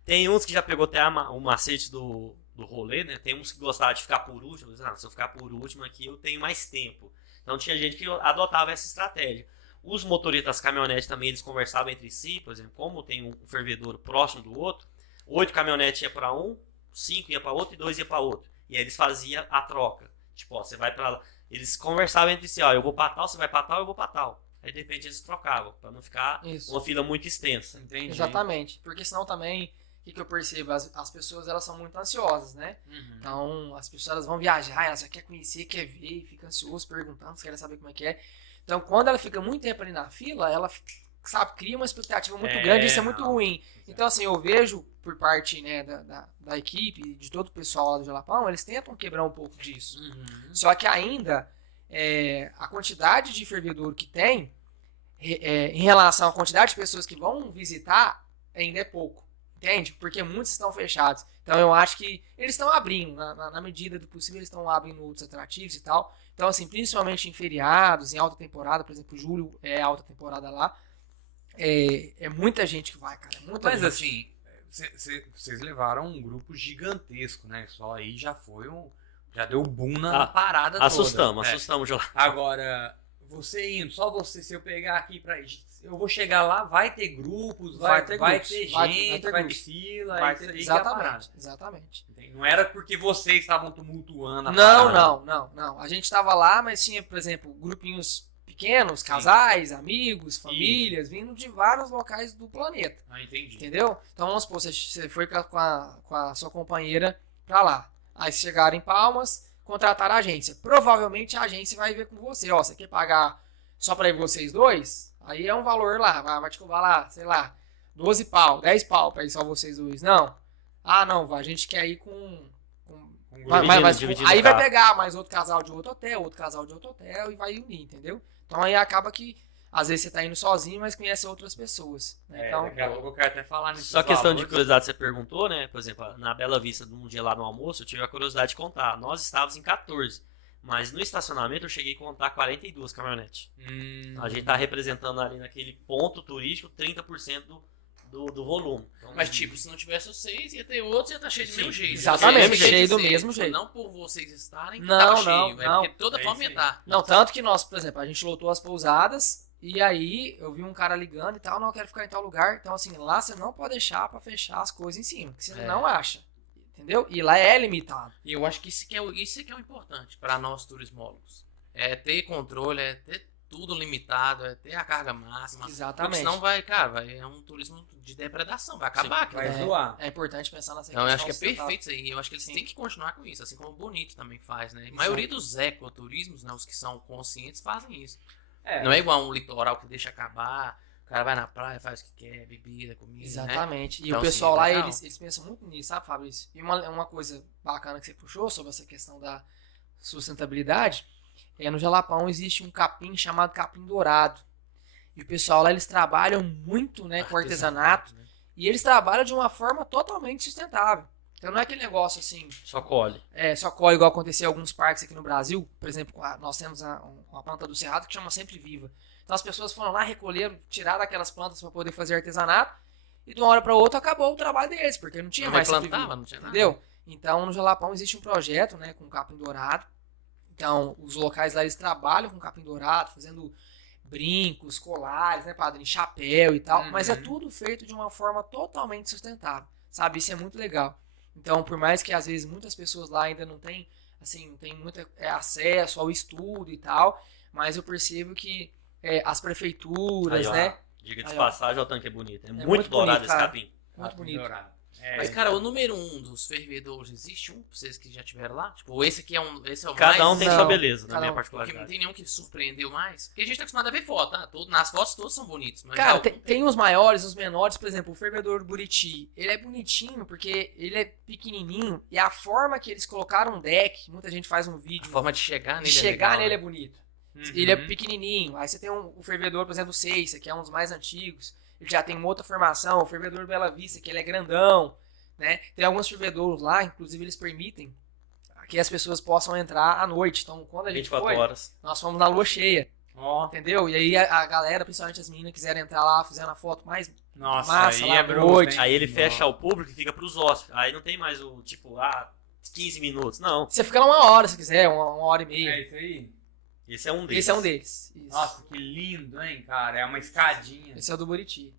Tem uns que já pegou até o macete do rolê, né? Tem uns que gostavam de ficar por último. Se eu ficar por último aqui, eu tenho mais tempo. Então tinha gente que adotava essa estratégia. Os motoristas das caminhonetes também, eles conversavam entre si, por exemplo, como tem um fervedouro próximo do outro, 8 caminhonetes ia para um, 5 ia para outro e 2 ia para outro. E aí eles faziam a troca. Tipo, ó, você vai para lá. Eles conversavam entre si, ó, eu vou para tal, você vai para tal, eu vou para tal. Aí de repente eles trocavam, para não ficar uma fila muito extensa. Entendi. Exatamente. Porque senão também, o que eu percebo? As pessoas elas são muito ansiosas, né? Uhum. Então, as pessoas elas vão viajar, elas já querem conhecer, quer ver, fica ansioso, perguntando, querem saber como é que é. Então, quando ela fica muito tempo ali na fila, ela, sabe, cria uma expectativa muito grande e isso é muito ruim. Então, assim, eu vejo por parte, né, da equipe, de todo o pessoal lá do Jalapão, eles tentam quebrar um pouco disso. Uhum. Só que ainda, a quantidade de fervedouro que tem, em relação à quantidade de pessoas que vão visitar, ainda é pouco. Entende? Porque muitos estão fechados. Então eu acho que eles estão abrindo, na medida do possível, eles estão abrindo outros atrativos e tal. Então, assim, principalmente em feriados, em alta temporada, por exemplo, julho é alta temporada lá. É muita gente que vai, cara. Muita Mas gente. assim, vocês levaram um grupo gigantesco, né? Só aí já foi já deu boom na parada toda. Assustamos já. Agora, você indo, só você, se eu pegar aqui eu vou chegar lá, vai ter grupos, vai ter grupos, gente, vai ter vai ter grupos. fila, Vai é isso ter- aí que é a parada. exatamente. Não era porque vocês estavam tumultuando a parada. Não. A gente tava lá, mas tinha, por exemplo, grupinhos pequenos, casais, amigos, famílias, vindo de vários locais do planeta. Ah, entendi. Entendeu? Então vamos supor, você foi com a sua companheira pra lá. Aí vocês chegaram em Palmas, contrataram a agência. Provavelmente a agência vai ver com você. Ó, você quer pagar só pra ir vocês dois? Aí é um valor lá, vai te cobrar lá, sei lá, 12 pau, 10 pau pra ir só vocês dois. Não. Ah, não, a gente quer ir com Dividindo aí o vai carro. pegar mais outro casal de outro hotel e vai unir, entendeu? Então aí acaba que às vezes você tá indo sozinho, mas conhece outras pessoas. Né? Então, Daqui a pouco eu quero até falar nisso. Só questão de curiosidade, você perguntou, né? Por exemplo, na Bela Vista, num dia lá no almoço, eu tive a curiosidade de contar. Nós estávamos em 14, mas no estacionamento eu cheguei a contar 42 caminhonetes. A gente tá representando ali naquele ponto turístico 30% do volume. Então, Mas, tipo, se não tivesse vocês, ia ter outros e ia estar cheio do Sim, mesmo jeito. exatamente, Quer cheio do dizer, mesmo jeito. Não por vocês estarem que Não, tava não, cheio. não. Porque toda É forma isso ia aí. estar. não, tanto que nós, por exemplo, a gente lotou as pousadas e aí eu vi um cara ligando e tal, não, eu quero ficar em tal lugar. Então, assim, lá você não pode deixar pra fechar as coisas em cima, que você não acha. Entendeu? E lá é limitado. E eu acho que isso que é o importante para nós turismólogos. É ter controle, é ter tudo limitado, é ter a carga máxima. Exatamente. Porque senão é um turismo de depredação, vai acabar aqui. vai zoar. É importante pensar nessa Então eu acho que é sustentável. perfeito isso aí. Eu acho que eles Sim. têm que continuar com isso, assim como o Bonito também faz, né? A Exato. maioria dos ecoturismos, né, os que são conscientes, fazem isso. É. Não é igual um litoral que deixa acabar, o cara vai na praia, faz o que quer, bebida, comida, né? Exatamente. E Então, o pessoal assim, lá, legal. eles pensam muito nisso, sabe, Fabrício? E uma coisa bacana que você puxou sobre essa questão da sustentabilidade, no Jalapão existe um capim chamado capim dourado. E o pessoal lá, eles trabalham muito, né, com artesanato. né? E eles trabalham de uma forma totalmente sustentável. Então não é aquele negócio assim, só colhe. só colhe igual aconteceu em alguns parques aqui no Brasil. Por exemplo, nós temos uma planta do Cerrado que chama Sempre Viva. Então as pessoas foram lá, recolheram, tiraram aquelas plantas para poder fazer artesanato. E de uma hora para outra acabou o trabalho deles, porque não tinha Não mais Sempre replantava, Viva. não tinha nada. Entendeu? Então no Jalapão existe um projeto, né, com capim dourado. Então os locais lá eles trabalham com capim dourado, fazendo brincos, colares, né, padrinho, chapéu e tal. Uhum. Mas é tudo feito de uma forma totalmente sustentável, sabe? Isso é muito legal. Então, por mais que às vezes muitas pessoas lá ainda não têm, assim, não tem muito acesso ao estudo e tal, mas eu percebo que as prefeituras, Aí, ó, né? Diga de Aí, ó. passagem, olha o tanque que é bonito. É muito muito dourado bonito, esse cara. capim. Muito bonito. Mas, cara, o número 1 dos fervedouros, existe um pra vocês que já tiveram lá? Tipo, esse aqui esse é o Cada mais... um tem Não, sua beleza, na cada minha um. Porque não particularidade. tem nenhum que surpreendeu mais. Porque a gente tá acostumado a ver foto, tá? Nas fotos todos são bonitos. Mas Cara, já tem os maiores, os menores, por exemplo, o fervedor Buriti. Ele é bonitinho porque ele é pequenininho e a forma que eles colocaram um deck, muita gente faz um a vídeo forma de chegar de nele chegar é legal, nele né? é bonito. Uhum. Ele é pequenininho. Aí você tem o fervedor, por exemplo, o Seiça, que é um dos mais antigos. Ele já tem uma outra formação. O fervedor Bela Vista, que ele é grandão. Né? Tem alguns fervedouros lá, inclusive eles permitem que as pessoas possam entrar à noite. Então, quando a gente 24 foi, horas. nós fomos na lua cheia, Ó, entendeu? E aí a galera, principalmente as meninas, quiserem entrar lá, fizeram a foto mais... nossa, Massa, aí lá é à bruto, noite. hein? Aí ele fecha ao público e fica pros hóspedes. Aí não tem mais o, tipo, 15 minutos. Não. Você fica lá 1 hora, se quiser, 1 hora e meia. É isso aí. Esse é um deles. Esse é um deles. Isso. Nossa, que lindo, hein, cara? É uma escadinha. Esse é o do Buriti.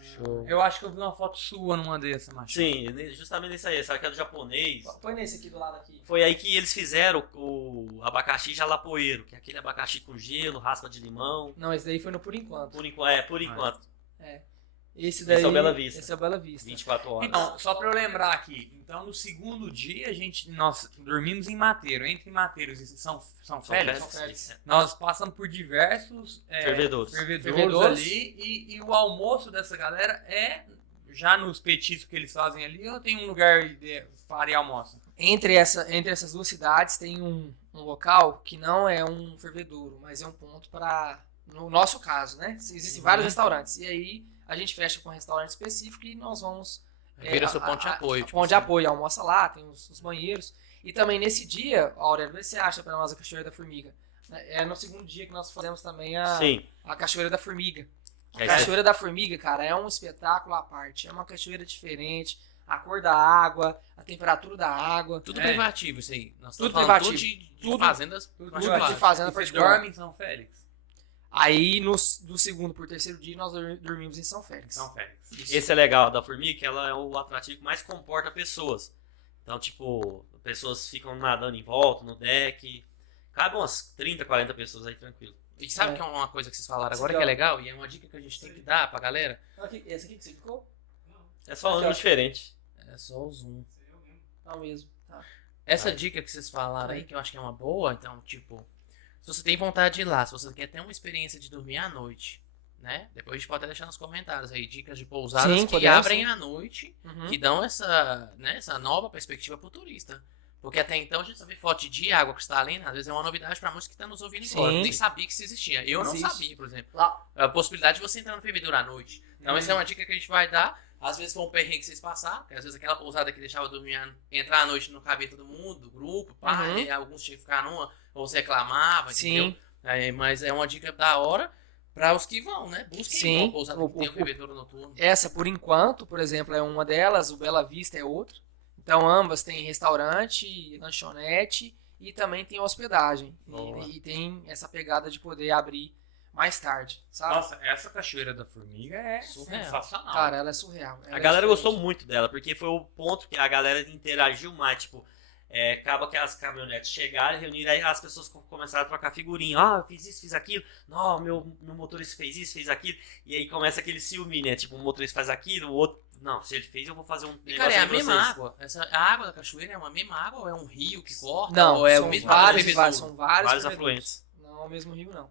Show. Eu acho que eu vi uma foto sua numa dessa, macho. Sim, justamente esse aí. Sabe que é do japonês? Põe nesse aqui do lado aqui. Foi aí que eles fizeram o abacaxi jalapoeiro, que é aquele abacaxi com gelo, raspa de limão. Não, esse daí foi no Por Enquanto. Por enquanto. Esse daí... Esse é o Bela Vista. Esse é o Bela Vista. 24 horas. Então, só pra eu lembrar aqui. Então, no segundo dia, nós dormimos em Mateiro. Entre Mateiros e São Félix, São Félix. nós passamos por diversos Fervedouros. fervedouros ali. E o almoço dessa galera é já nos petiscos que eles fazem ali, ou tem um lugar de para e almoço? Entre essas duas cidades tem um local que não é um fervedouro, mas é um ponto para... No nosso caso, né? Existem vários restaurantes. E aí a gente fecha com um restaurante específico e nós vamos... Vira seu ponto de apoio. Ponto de apoio, almoça lá, tem os banheiros. E também nesse dia, Aurélio, vê se você acha para nós a Cachoeira da Formiga. É no segundo dia que nós fazemos também Sim. a Cachoeira da Formiga. A É, Cachoeira da Formiga, cara, é um espetáculo à parte. É uma cachoeira diferente. A cor da água, a temperatura da água. Tudo É. privativo isso aí. Nós Tudo estamos falando privativo. de Tudo- fazendas tudo particulares. de fazenda E você particular. dorme em São Félix? Aí, do segundo por terceiro dia, nós dormimos em São Félix. São Félix. Esse é legal da formiga, que ela é o atrativo que mais comporta pessoas. Então, tipo, pessoas ficam nadando em volta, no deck. Cabe umas 30, 40 pessoas aí, tranquilo. E sabe É. que é uma coisa que vocês falaram agora Sim, que é ó. legal? E é uma dica que a gente tem que dar pra galera. Esse aqui que você ficou? É só Aqui, ângulo ó. diferente. É só o zoom. Não mesmo. Tá. Essa dica que vocês falaram aí, que eu acho que é uma boa, então, tipo, se você tem vontade de ir lá, se você quer ter uma experiência de dormir à noite, né? Depois a gente pode até deixar nos comentários aí dicas de pousadas Sim, que podemos, abrem sim. à noite, Uhum. que dão essa nova perspectiva pro turista. Porque até então a gente só vê foto de água cristalina, às vezes é uma novidade pra muitos que estão nos ouvindo Sim. agora. Eu nem sabia que isso existia. Eu não Existe. sabia, por exemplo. Lá. A possibilidade de você entrar no fervedor à noite. Então essa é uma dica que a gente vai dar. Às vezes foi um perrengue que vocês passaram, porque às vezes aquela pousada que deixava entrar à noite não cabia todo mundo, do grupo, pá, Uhum. e alguns tinham que ficar numa, ou você reclamava, entendeu? Sim. Mas é uma dica da hora para os que vão, né? Busquem Sim. uma pousada que tem um fervedouro noturno. Essa, por enquanto, por exemplo, é uma delas. O Bela Vista é outra. Então, ambas têm restaurante, lanchonete e também tem hospedagem. Boa. E tem essa pegada de poder abrir mais tarde, sabe? Nossa, essa Cachoeira da Formiga é Surreal. sensacional. Cara, ela é surreal. Ela A é galera diferente. gostou muito dela, porque foi o ponto que a galera interagiu mais, tipo, acaba que as caminhonetes chegaram, reuniram, aí as pessoas começaram a trocar figurinha, eu fiz isso, fiz aquilo, não, meu motorista fez isso, fez aquilo, e aí começa aquele ciúme, né, tipo, o motorista faz aquilo, o outro, não, se ele fez, eu vou fazer um E cara, é a pra mesma vocês. água. A água da cachoeira é uma mesma água ou é um rio que corta? Não, ou é são o mesmo vários e fervedouro? vários, são vários Vários fervedouros. afluentes. Não é o mesmo rio, não.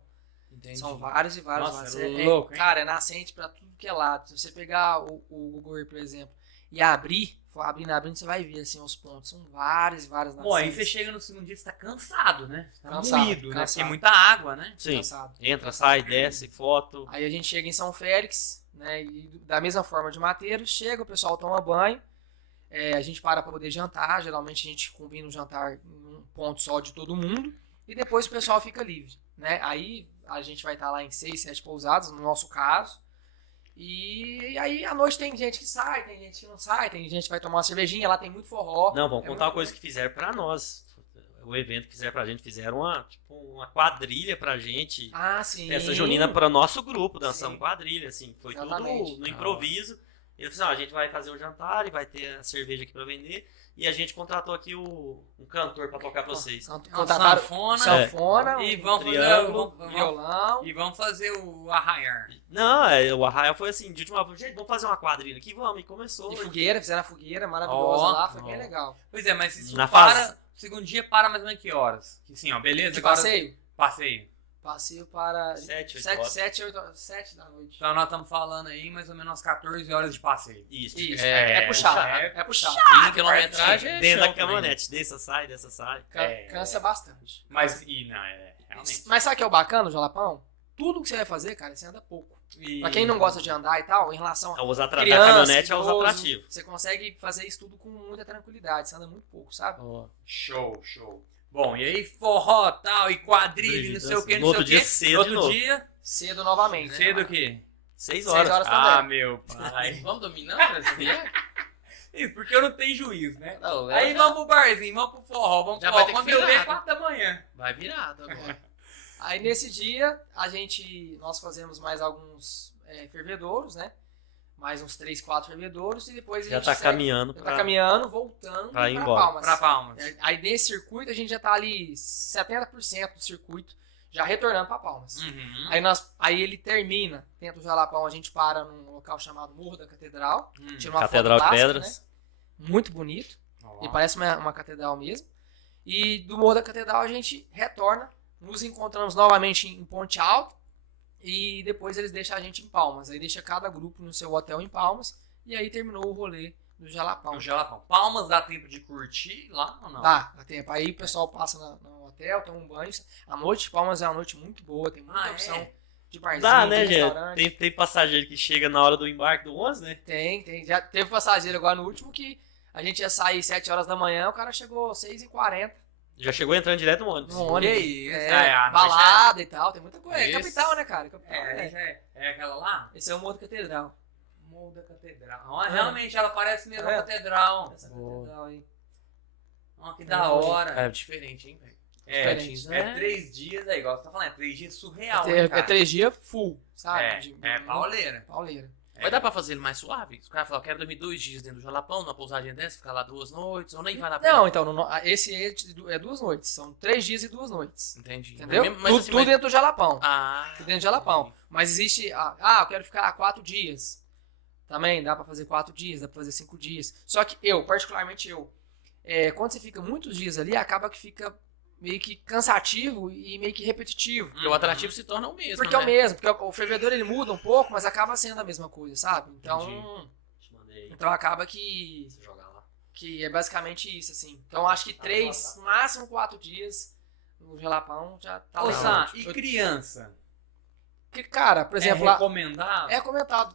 Entendi. São vários e vários. Nossa, vários. é louco, hein? Cara, é nascente pra tudo que é lado. Se você pegar o Google Earth, por exemplo, e abrir, for abrindo, você vai ver assim os pontos. São vários e vários Pô, aí nascentes. você chega no segundo dia, você tá cansado, né? Você tá Cansado, moído, né? cansado. Porque é muita água, né? Sim, Cansado. entra, sai, desce, foto. Aí a gente chega em São Félix, né? E da mesma forma de Mateiros, chega, o pessoal toma banho. A gente para pra poder jantar. Geralmente a gente combina o jantar em um ponto só de todo mundo. E depois o pessoal fica livre, né? Aí a gente vai estar lá em 6, 7 pousadas, no nosso caso. E aí à noite tem gente que sai, tem gente que não sai, tem gente que vai tomar uma cervejinha, lá tem muito forró. Não, vamos É contar uma muito- coisa que fizeram pra nós. O evento que fizeram pra gente, fizeram uma quadrilha pra gente. Ah, sim. Festa junina para nosso grupo, dançamos Sim. quadrilha, assim, foi Exatamente. tudo no improviso. Ele falou assim, a gente vai fazer o jantar e vai ter a cerveja aqui para vender. E a gente contratou aqui um cantor para tocar pra vocês. Contrataram sanfona. sanfona, E um vamos fazer, triângulo, violão. e vamos fazer o arraiar. Não, o Arraia foi assim, de última vez, gente, vamos fazer uma quadrilha aqui, vamos, e começou. E fogueira, fizeram a fogueira maravilhosa Ó, lá, foi bem ó. legal. Pois é, mas isso Na para... fase. Segundo dia para mais ou menos que horas? Que sim, ó, beleza? De agora- passeio? Passeio. Passeio para 7, 8 horas. 7 da noite. Então nós estamos falando aí mais ou menos umas 14 horas de passeio. Isso, Isso, É, é puxado, é é puxado. E quilometragem é dentro da chão também. caminhonete, dessa sai. Cansa bastante. Mas, e não, realmente. Mas sabe o que é o bacana do Jalapão? Tudo que você vai fazer, cara, você anda pouco. Pra quem não gosta de andar e tal, em relação Então, da criança, caminhonete é os idoso, atrativos. você consegue fazer isso tudo com muita tranquilidade, você anda muito pouco, sabe? Show. Bom, e aí forró, tal, e quadrilha, não sei o que, No não sei outro o que. dia cedo de Outro novo. dia, Cedo novamente. cedo né? o quê? 6 6 horas. horas Ah, também. meu pai. Vamos dominando essa mulher? Isso, porque eu não tenho juízo, né? Não, Aí vamos pro barzinho, vamos pro forró, vamos Já pro vai forró. ter que Quando eu ver, virar, 4 da manhã. Vai virado agora. Aí nesse dia, nós fazemos mais alguns fervedouros, né? Mais uns 3, 4 fervedouros e depois a Já gente tá segue- caminhando já pra... tá caminhando, voltando pra ir pra embora. Palmas. Pra Palmas. Aí nesse circuito a gente já tá ali 70% do circuito já retornando pra Palmas. Uhum. Aí ele termina dentro do Jalapão, a gente para num local chamado Morro da Catedral, tira uma Catedral foto de clássica, Pedras. né? Muito bonito, Ó. e parece uma catedral mesmo. E do Morro da Catedral a gente retorna, nos encontramos novamente em Ponte Alta e depois eles deixam a gente em Palmas. Aí deixa cada grupo no seu hotel em Palmas e aí terminou o rolê do Jalapão. No Jalapão. Palmas dá tempo de curtir lá ou não? Dá tempo. Aí o pessoal passa no hotel, toma um banho. A noite de Palmas é uma noite muito boa, tem muita Ah, opção é? de barzinho, Dá, né, de gente? restaurante. Tem passageiro que chega na hora do embarque do ônibus, né? Tem. Já teve passageiro agora no último que a gente ia sair 7 horas da manhã, o cara chegou 6h40 Já chegou entrando direto no ônibus. no ônibus. Que isso? É, balada e tal, tem muita coisa. É Isso. capital, né, cara? Capital, É aquela lá? Esse é o Morro da Catedral. Morro da Catedral. Ó, realmente, ela parece mesmo a É. catedral. Essa Boa. catedral aí. Ó, que da hora. É diferente, hein, velho? É, diferente, né? 3 dias, é igual você tá falando, é 3 dias surreal, É, né, cara? 3 dias full, sabe? É pauleira. Pauleira. Vai dar pra fazer ele mais suave? Os caras falam, eu quero dormir 2 dias dentro do Jalapão, numa pousadinha dessa, ficar lá 2 noites, ou nem vai na pena. Não, então, esse é 2 noites. São 3 dias e 2 noites. Entendi. Entendeu? Mas, assim, Tudo dentro do Jalapão. Ah, Tudo dentro do Jalapão. Mas existe. Eu quero ficar 4 dias. Também dá pra fazer 4 dias, dá pra fazer 5 dias. Só que particularmente quando você fica muitos dias ali, acaba que fica meio que cansativo e meio que repetitivo. porque o atrativo se torna o mesmo, Porque é né? o mesmo, porque o fervedor ele muda um pouco, mas acaba sendo a mesma coisa, sabe? Então, Te mandei então acaba que você jogar lá. é basicamente isso, assim. Então acho que 3, máximo 4 dias no Jalapão já tá Ô, legal. Sam, e criança? Porque, cara, por exemplo, é lá. recomendável? É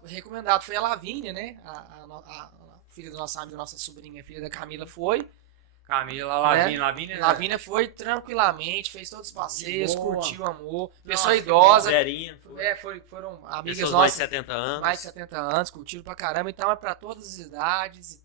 recomendado. Foi a Lavínia, né? A filha da nossa amiga, da nossa sobrinha, filha da Camila, foi. Camila, Lavínia. Lavínia foi tranquilamente, fez todos os passeios, De boa. curtiu, amor. Nossa, Pessoa que idosa. Verinha. Foram amigas Pessoas mais de nossas, 70 anos. mais de 70 anos, curtiram pra caramba. Então é pra todas as idades,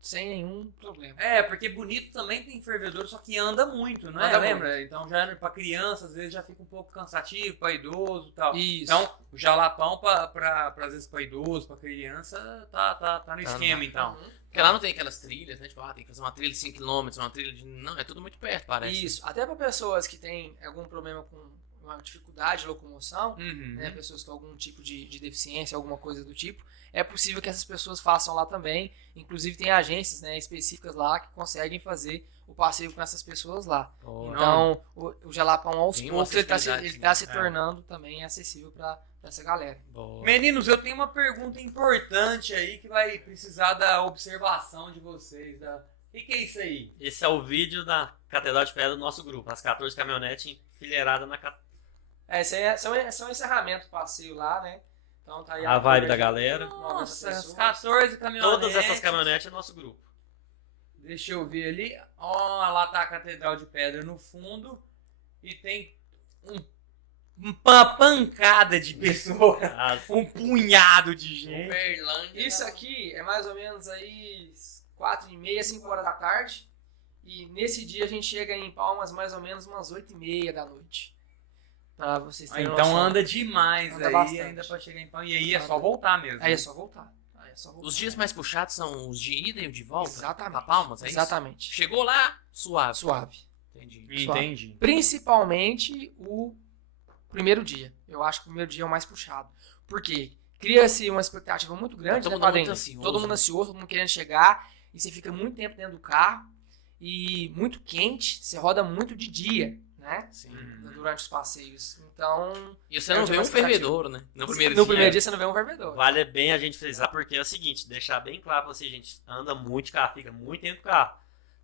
sem nenhum problema. É, porque Bonito também tem fervedor, só que anda muito, não é? Anda Lembra? Então já pra criança, às vezes já fica um pouco cansativo, pra idoso e tal. Isso. Então, o Jalapão, às vezes pra idoso, pra criança, tá no esquema, então. Porque lá não tem aquelas trilhas, né? Tipo, tem que fazer uma trilha de 5 km, uma trilha de... Não, é tudo muito perto, parece. Isso. Até pra pessoas que têm algum problema com uma dificuldade de locomoção, Uhum. né, pessoas com algum tipo de deficiência, alguma coisa do tipo, é possível que essas pessoas façam lá também. Inclusive tem agências, né, específicas lá que conseguem fazer o passeio com essas pessoas lá. Pô, Então o Jalapão aos Tem uma poucos ele tá acessibilidade, se né? tornando também acessível para essa galera. boa. Meninos, eu tenho uma pergunta importante aí que vai precisar da observação de vocês. O que é isso aí? Esse é o vídeo da Catedral de Pedra do nosso grupo. As 14 caminhonetes enfileiradas na catedral. Esse aí são encerramento do passeio lá, né? Então tá aí A vibe da galera. Nossa, as pessoas. 14 caminhonetes. Todas essas caminhonetes é nosso grupo. Deixa eu ver ali. Ó, lá tá a Catedral de Pedra no fundo. E tem uma pancada de pessoas. As- Um punhado de gente. Uberlândia. Isso aqui é mais ou menos aí 4h30, 5 horas da tarde. E nesse dia a gente chega em Palmas mais ou menos umas 8h30 da noite. Pra vocês terem Então noção. anda demais Anda aí, bastante. ainda pra chegar em Palmas. E aí é só voltar mesmo. Aí é só voltar. Os dias mais puxados são os de ida e o de volta? Exatamente. Pra Palmas, é isso? Exatamente. Chegou lá, suave. Suave. Entendi. Entendi. Principalmente o primeiro dia. Eu acho que o primeiro dia é o mais puxado. Por quê? Cria-se uma expectativa muito grande, Tá todo né, mundo padrinho? muito ansioso, Todo mundo né? ansioso, todo mundo querendo chegar. E você fica muito tempo dentro do carro. E muito quente. Você roda muito de dia, né? Sim. Durante os passeios. Então, E você não É o dia vê um mais cansativo. fervedouro, né? No primeiro no dia. primeiro dia você não vê um fervedor. Vale bem a gente frisar, porque é o seguinte, deixar bem claro pra vocês, gente, anda muito de carro, fica muito tempo no carro.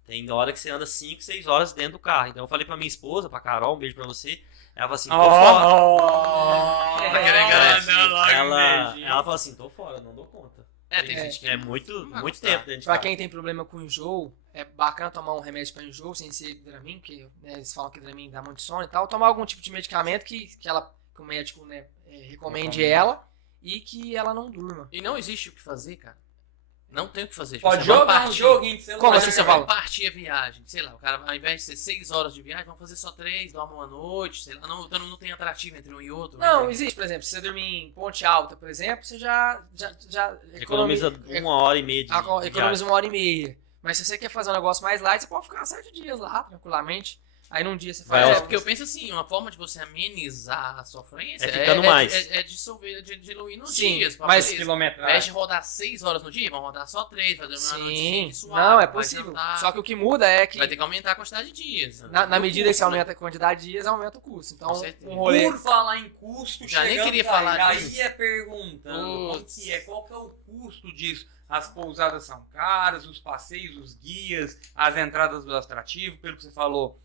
Tem hora que você anda 5, 6 horas dentro do carro. Então eu falei pra minha esposa, pra Carol, um beijo pra você. Ela falou assim, tô fora. Ela falou assim, tô fora, não dou conta. Tem gente que É muito tempo dentro de Pra carro. quem tem problema com enjoo, é bacana tomar um remédio pra enjoo, sem ser Dramin, porque né, eles falam que Dramin dá muito sono e tal. Tomar algum tipo de medicamento que o médico né, recomende ela e que ela não durma. E não existe o que fazer, cara. Não tem o que fazer. Pode você vai jogar um partir. joguinho de celular. Como assim né, você velho? fala? Partir a viagem. Sei lá, o cara, ao invés de ser 6 horas de viagem, vamos fazer só 3, dorme uma noite, sei lá. Então não tem atrativo entre um e outro. Não, né? existe, por exemplo, se você dormir em Ponte Alta, por exemplo, você já Economiza 1h30 de economiza 1h30. Mas se você quer fazer um negócio mais light, você pode ficar 7 dias lá, tranquilamente. Aí num dia você Vai faz. aos- Porque eu penso assim, uma forma de você amenizar a sofrência É ficando mais. É dissolver, diluir nos Sim, dias. mas Ao invés Quilometragem. de rodar 6 horas no dia, vão rodar só 3, fazer uma noite Sim, suave, não, é vai possível. jantar. Só que o que muda é que Vai ter que aumentar a quantidade de dias. na medida que você custo, né? aumenta a quantidade de dias, aumenta o custo. Então, Com certeza. um rolê. Por falar em custo, Já nem chegamos queria aí. falar Aí disso. é perguntando qual que é o custo disso. As pousadas são caras, os passeios, os guias, as entradas do atrativo, pelo que você falou,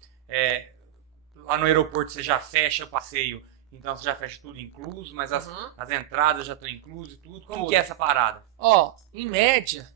lá no aeroporto você já fecha o passeio, então você já fecha tudo incluso, mas as entradas já estão inclusas e tudo. Como Tudo. que é essa parada? Ó, em média,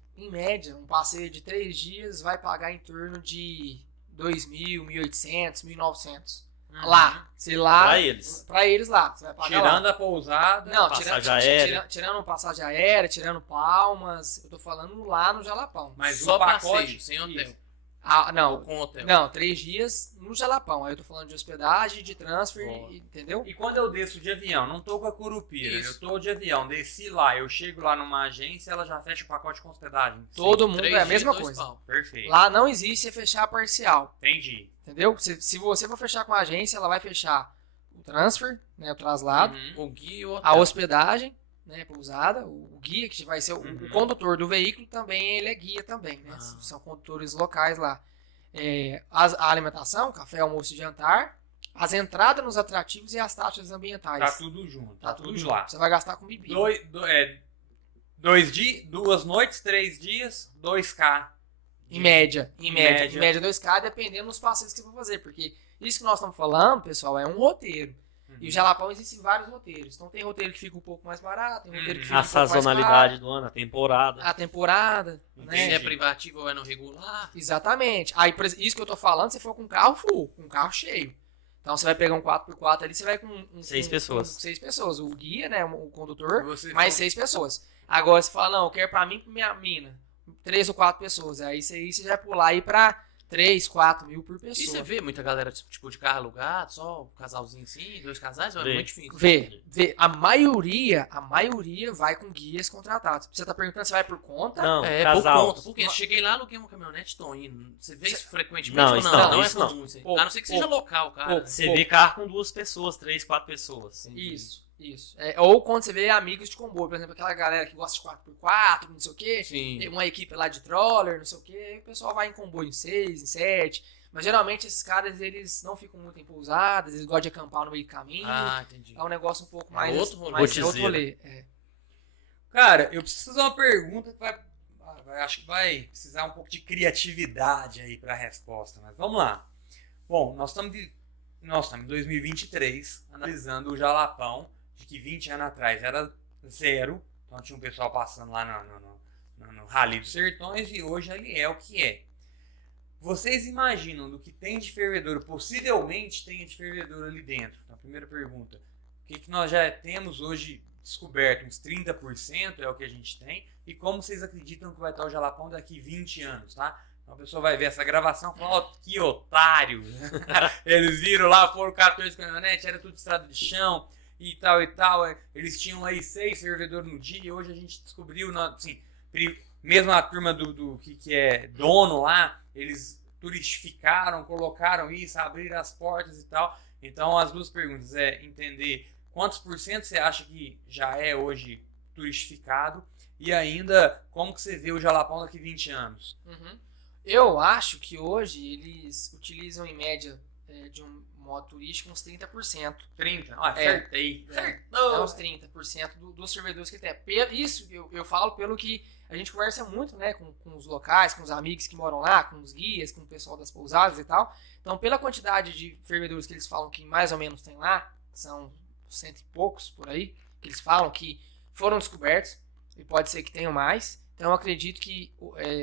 um passeio de 3 dias vai pagar em torno de 2.000, 1.800, 1.900. Lá, sei lá. Pra eles. Pra eles lá. Você vai pagar lá. Tirando a pousada, Não, passagem aérea. tirando passagem aérea, tirando palmas, eu tô falando lá no Jalapão. mas Só o pacote passeio, sem hotel. Isso. Ah, Ou não. com hotel. Não, 3 dias no Jalapão. Aí eu tô falando de hospedagem, de transfer, Boa. entendeu? E quando eu desço de avião, não tô com a Curupira, Isso. eu tô de avião, desci lá, eu chego lá numa agência, ela já fecha o pacote com hospedagem. Todo mundo 3 é a dias, mesma 2 coisa. pau. Perfeito. Lá não existe você fechar parcial, Entendi. entendeu? Se você for fechar com a agência, ela vai fechar o transfer, né, o traslado, Uhum. O guia e o hotel. a hospedagem, né, pousada, o guia que vai ser o Uhum. condutor do veículo também, ele é guia também, né? Ah. São condutores locais lá. A alimentação, café, almoço e jantar, as entradas nos atrativos e as taxas ambientais. Tá tudo junto, tá tudo junto. lá. Você vai gastar com bebida. 2 dias, 2 noites, 3 dias, 2K. Em média. Em média. média. Em média 2K, dependendo dos passeios que você for fazer. Porque isso que nós estamos falando, pessoal, é um roteiro. E o Jalapão existem vários roteiros. Então tem roteiro que fica um pouco mais barato, tem roteiro que fica A um pouco mais sazonalidade do ano, a temporada. caro, a temporada, Se né? é privativo ou é no regular. Exatamente. Aí, por exemplo, isso que eu tô falando, se for com carro full, com carro cheio. Então você vai pegar um 4x4 ali, você vai com 6 pessoas. 6 pessoas. O guia, né, o condutor, Você mais foi- 6 pessoas. Agora você fala, não, eu quero pra mim e pra minha mina. 3 ou 4 pessoas. Aí você vai pular aí pra 3, 4 mil por E você pessoa. vê muita galera tipo de carro alugado, só um casalzinho assim, 2 casais, ou é Vê. muito difícil? Vê, a maioria vai com guias contratados. Você tá perguntando se vai por conta? Não, É, casal. por conta. Porque eu cheguei lá, aluguei uma caminhonete, tô indo. Você vê isso frequentemente Não, ou isso não? não, Não isso é não. comum isso aí. Pouco, A não ser que seja pouco. local, cara. Pouco. Você vê carro com 2 pessoas, 3, 4 pessoas. Isso. Ou quando você vê amigos de comboio, por exemplo, aquela galera que gosta de 4x4, não sei o quê. Sim. Tem uma equipe lá de troller, não sei o que, aí o pessoal vai em comboio em 6, em 7. Mas geralmente esses caras, eles não ficam muito em pousadas, eles gostam de acampar no meio do caminho. Ah, entendi. É um negócio um pouco É mais... outro rolê. mais outro Rotizeiro. rolê. É. Cara, eu preciso fazer uma pergunta que acho que vai precisar um pouco de criatividade aí pra resposta, mas vamos lá. Bom, nós estamos em 2023, analisando o Jalapão, de que 20 anos atrás era 0, então tinha um pessoal passando lá no Rally dos Sertões, e hoje ele é o que é. Vocês imaginam do que tem de fervedouro, possivelmente tenha de fervedouro ali dentro? Então, a primeira pergunta, o que nós já temos hoje descoberto? Uns 30% é o que a gente tem, e como vocês acreditam que vai estar o Jalapão daqui 20 anos, tá? Então a pessoa vai ver essa gravação e falar, ó, que otário! Eles viram lá, foram 14 caminhonetes, era tudo estrada de chão, e tal, eles tinham aí 6 fervedores no dia, e hoje a gente descobriu, assim, mesmo a turma do que é dono lá, eles turistificaram, colocaram isso, abriram as portas e tal. Então as duas perguntas é entender quantos por cento você acha que já é hoje turistificado, e ainda como que você vê o Jalapão daqui 20 anos. Eu acho que hoje eles utilizam em média de um modo turístico, uns 30%. 30? Ó, É. acertei. É Acertou! uns 30% dos servidores que tem. Isso eu falo pelo que a gente conversa muito, né, com os locais, com os amigos que moram lá, com os guias, com o pessoal das pousadas e tal. Então, pela quantidade de fervedores que eles falam que mais ou menos tem lá, são 100 e poucos por aí, que eles falam que foram descobertos, e pode ser que tenham mais. Então, eu acredito que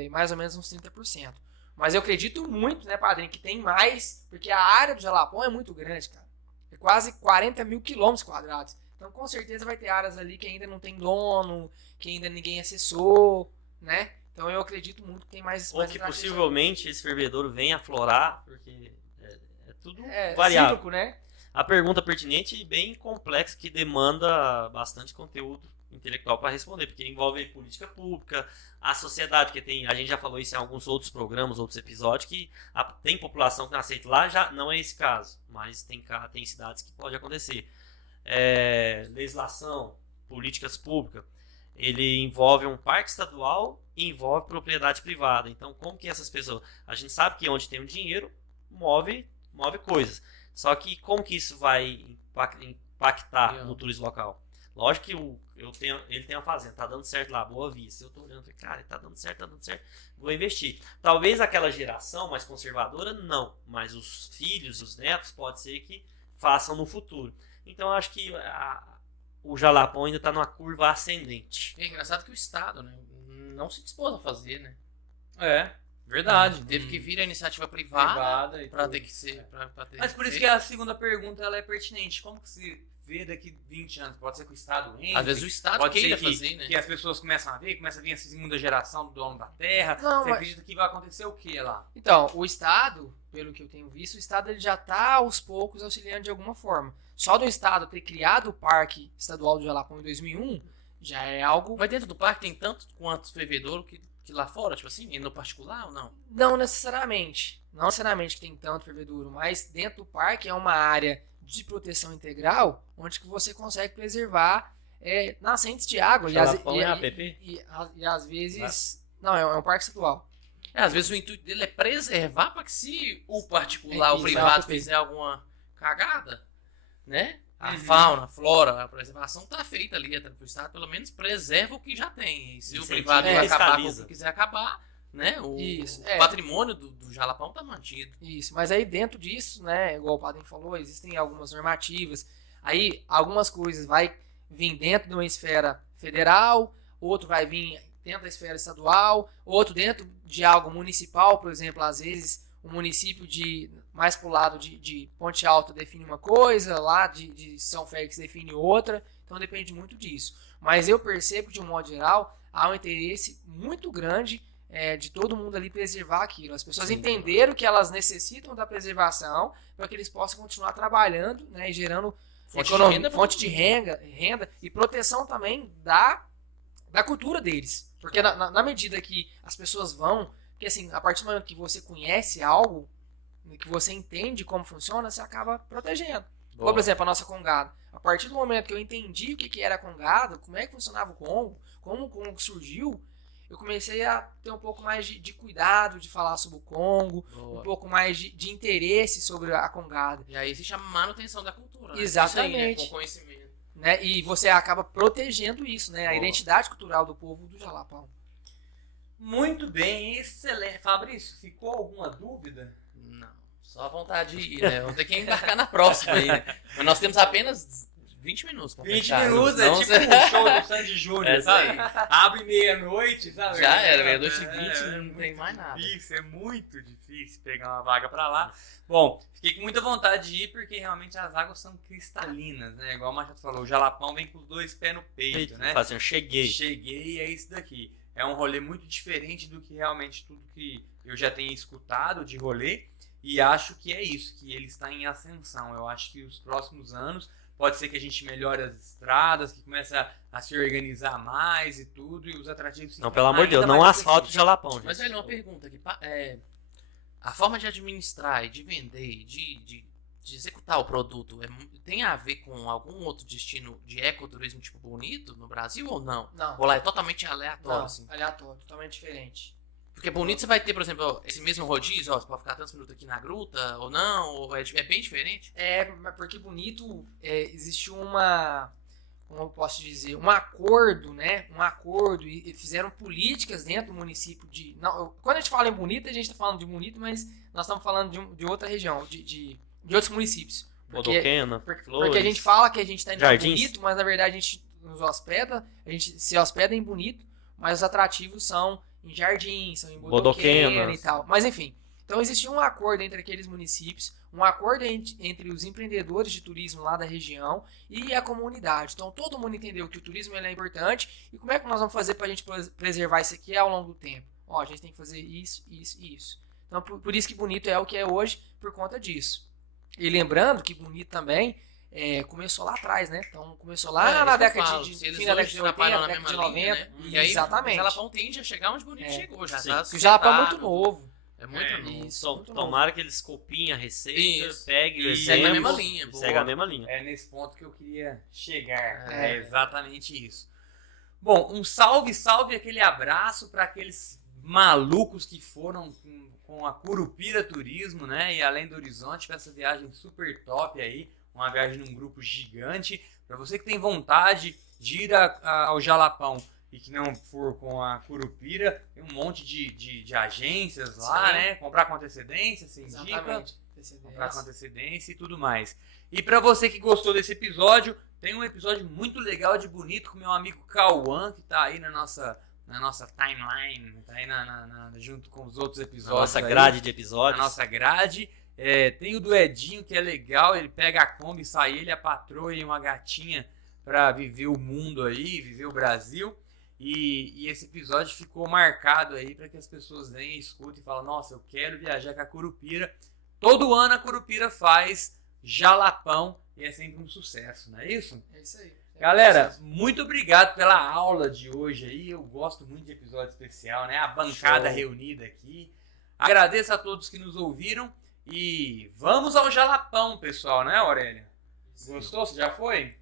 mais ou menos uns 30%. Mas eu acredito muito, né, padrinho, que tem mais, porque a área do Jalapão é muito grande, cara. É quase 40 mil quilômetros quadrados. Então, com certeza vai ter áreas ali que ainda não tem dono, que ainda ninguém acessou, né? Então, eu acredito muito que tem mais... Ou que possivelmente esse fervedouro venha aflorar, porque é tudo É variável. cíclico, né? A pergunta pertinente e bem complexa, que demanda bastante conteúdo intelectual para responder, porque envolve política pública, a sociedade, porque a gente já falou isso em alguns outros programas, outros episódios, que tem população que não aceita lá, já não é esse caso, mas tem cidades que pode acontecer. Legislação, políticas públicas, ele envolve um parque estadual e envolve propriedade privada. Então, como que essas pessoas... A gente sabe que onde tem o dinheiro, move coisas. Só que como que isso vai impactar no turismo local? Lógico que ele tem uma fazenda, tá dando certo lá, Boa Vista. Eu tô olhando, cara, tá dando certo, vou investir. Talvez aquela geração mais conservadora, não. Mas os filhos, os netos, pode ser que façam no futuro. Então, eu acho que o Jalapão ainda tá numa curva ascendente. É engraçado que o Estado, né, não se dispôs a fazer, né? É, verdade. Teve que vir a iniciativa privada e pra tudo. ter que ser... pra ter Mas por isso que a segunda pergunta ela é pertinente. Como que se vê daqui 20 anos? Pode ser que o Estado entre? Às vezes o Estado pode queira ser que, fazer, né? que as pessoas começam a vir essa segunda geração do dono da terra. Não, Você mas- acredita que vai acontecer o que lá? Então, o Estado, pelo que eu tenho visto, o Estado ele já está aos poucos auxiliando de alguma forma. Só do Estado ter criado o Parque Estadual do Jalapão em 2001, já é algo... Mas dentro do parque tem tanto quanto fervedouro que lá fora, tipo assim, e no particular ou não? Não necessariamente. Não necessariamente que tem tanto fervedouro, mas dentro do parque é uma área de proteção integral, onde que você consegue preservar nascentes de água. Jalapão é APP? E às vezes... Não, é um parque estadual. Às vezes o intuito dele é preservar para que se o particular ou Isso, privado exato. fizer alguma cagada, né? A Uhum. fauna, a flora, a preservação tá feita ali, até pro Estado pelo menos preserva o que já tem. E se o Incentiva, privado vai acabar com o fiscaliza. que quiser acabar, né? O Isso, patrimônio do Jalapão tá mantido. Isso, mas aí dentro disso, né, igual o Padre falou, existem algumas normativas. Aí algumas coisas vai vir dentro de uma esfera federal, outro vai vir dentro da esfera estadual, outro dentro de algo municipal, por exemplo, às vezes o município mais pro lado de Ponte Alta define uma coisa, lá de São Félix define outra, então depende muito disso. Mas eu percebo que, de um modo geral, há um interesse muito grande de todo mundo ali preservar aquilo. As pessoas entenderam que elas necessitam da preservação para que eles possam continuar trabalhando, né, e gerando fonte de renda e proteção também da cultura deles. Porque na medida que as pessoas vão, porque assim, a partir do momento que você conhece algo, que você entende como funciona, você acaba protegendo. Como, por exemplo, a nossa congada. A partir do momento que eu entendi o que era a congada, como é que funcionava o Congo, como o Congo surgiu, eu comecei a ter um pouco mais de cuidado de falar sobre o Congo, um pouco mais de interesse sobre a congada. E aí se chama manutenção da cultura, né? Exatamente. Isso aí, né? Com conhecimento. Né? E você acaba protegendo isso, né? A Boa. identidade cultural do povo do Jalapão. Muito bem, excelente. Fabrício, ficou alguma dúvida? Não, só a vontade de ir, né? Vamos ter que embarcar na próxima aí, né? Mas nós temos apenas 20 minutos pra 20 fechar. minutos é Não, tipo um show do Sandy Júnior, É isso aí. sabe? Abre meia-noite, sabe? Já era, meia-noite e 20, não muito tem mais nada. Difícil, é muito difícil pegar uma vaga pra lá. Bom, fiquei com muita vontade de ir porque realmente as águas são cristalinas, né? Igual o Machado falou, o Jalapão vem com os dois pés no peito, né? Assim, eu cheguei. Cheguei, é isso daqui. É um rolê muito diferente do que realmente tudo que eu já tenho escutado de rolê. E acho que é isso, que ele está em ascensão. Eu acho que os próximos anos pode ser que a gente melhore as estradas, que comece a se organizar mais e tudo, e os atrativos... Não, pelo amor de Deus, ainda não mais asfalto de Jalapão, gente. Mas, velho, uma pergunta aqui. A forma de administrar e de vender, de executar o produto, tem a ver com algum outro destino de ecoturismo tipo bonito no Brasil ou não? Não. Ou lá é totalmente aleatório, Não, assim? aleatório, totalmente diferente. Porque Bonito você vai ter, por exemplo, esse mesmo rodízio, ó, você pode ficar tantos minutos aqui na gruta, ou não, ou é bem diferente. Mas porque Bonito existiu como eu posso dizer, um acordo, né? Um acordo, e fizeram políticas dentro do município quando a gente fala em Bonito, a gente está falando de Bonito, mas nós estamos falando de outra região, de outros municípios. Bodoquena, Flores. Porque a gente fala que a gente está em Jardins. Bonito, mas na verdade a gente se hospeda em Bonito, mas os atrativos são em Jardim, são em Bodoquena e tal. Mas enfim, então existia um acordo entre aqueles municípios, um acordo entre os empreendedores de turismo lá da região e a comunidade. Então todo mundo entendeu que o turismo ele é importante e como é que nós vamos fazer para a gente preservar isso aqui ao longo do tempo. Ó, a gente tem que fazer isso, isso e isso. Então por isso que Bonito é o que é hoje, por conta disso. E lembrando que Bonito também começou lá atrás, né? Então começou lá na década de fim da década de 80, década de 90. Né? E aí, exatamente. O Jalapão tende a chegar onde Bonito chegou. Já tá o Jalapão é muito novo. É muito novo. Isso, Tomara que eles copiem a receita, peguem o Isso. exemplo. Segue a mesma linha. Segue a mesma linha. É nesse ponto que eu queria chegar. É exatamente isso. Bom, um salve aquele abraço para aqueles malucos que foram com a Curupira Turismo, né? E além do Horizonte, para essa viagem super top aí. Uma viagem num grupo gigante. Para você que tem vontade de ir ao Jalapão e que não for com a Curupira, tem um monte de agências lá, né? Comprar com antecedência, você indica. Comprar com antecedência e tudo mais. E para você que gostou desse episódio, tem um episódio muito legal de Bonito com meu amigo Cauã, que tá aí na nossa timeline, tá aí junto com os outros episódios. Nossa grade de episódios. Na nossa grade. Tem o do Edinho, que é legal, ele pega a Kombi, sai ele, a patroa e uma gatinha pra viver o mundo aí, viver o Brasil. E esse episódio ficou marcado aí para que as pessoas venham, escutem e falem: nossa, eu quero viajar com a Curupira. Todo ano a Curupira faz Jalapão e é sempre um sucesso, não é isso? É isso aí. Galera, muito obrigado pela aula de hoje aí. Eu gosto muito de episódio especial, né? A bancada reunida aqui. Agradeço a todos que nos ouviram e vamos ao Jalapão, pessoal, né, Aurélia? Gostou? Você já foi?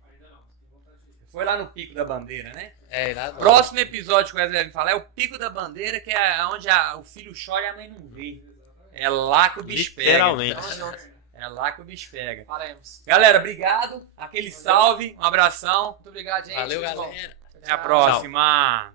Foi lá no Pico da Bandeira, né? Lá Próximo episódio que o Wesley vai me falar é o Pico da Bandeira, que é onde o filho chora e a mãe não vê. É lá que o bicho Literalmente. pega. É lá que o bicho pega. Faremos. Galera, obrigado. Aquele salve, um abração. Muito obrigado, gente. Valeu, Muito bom. galera. Até a próxima.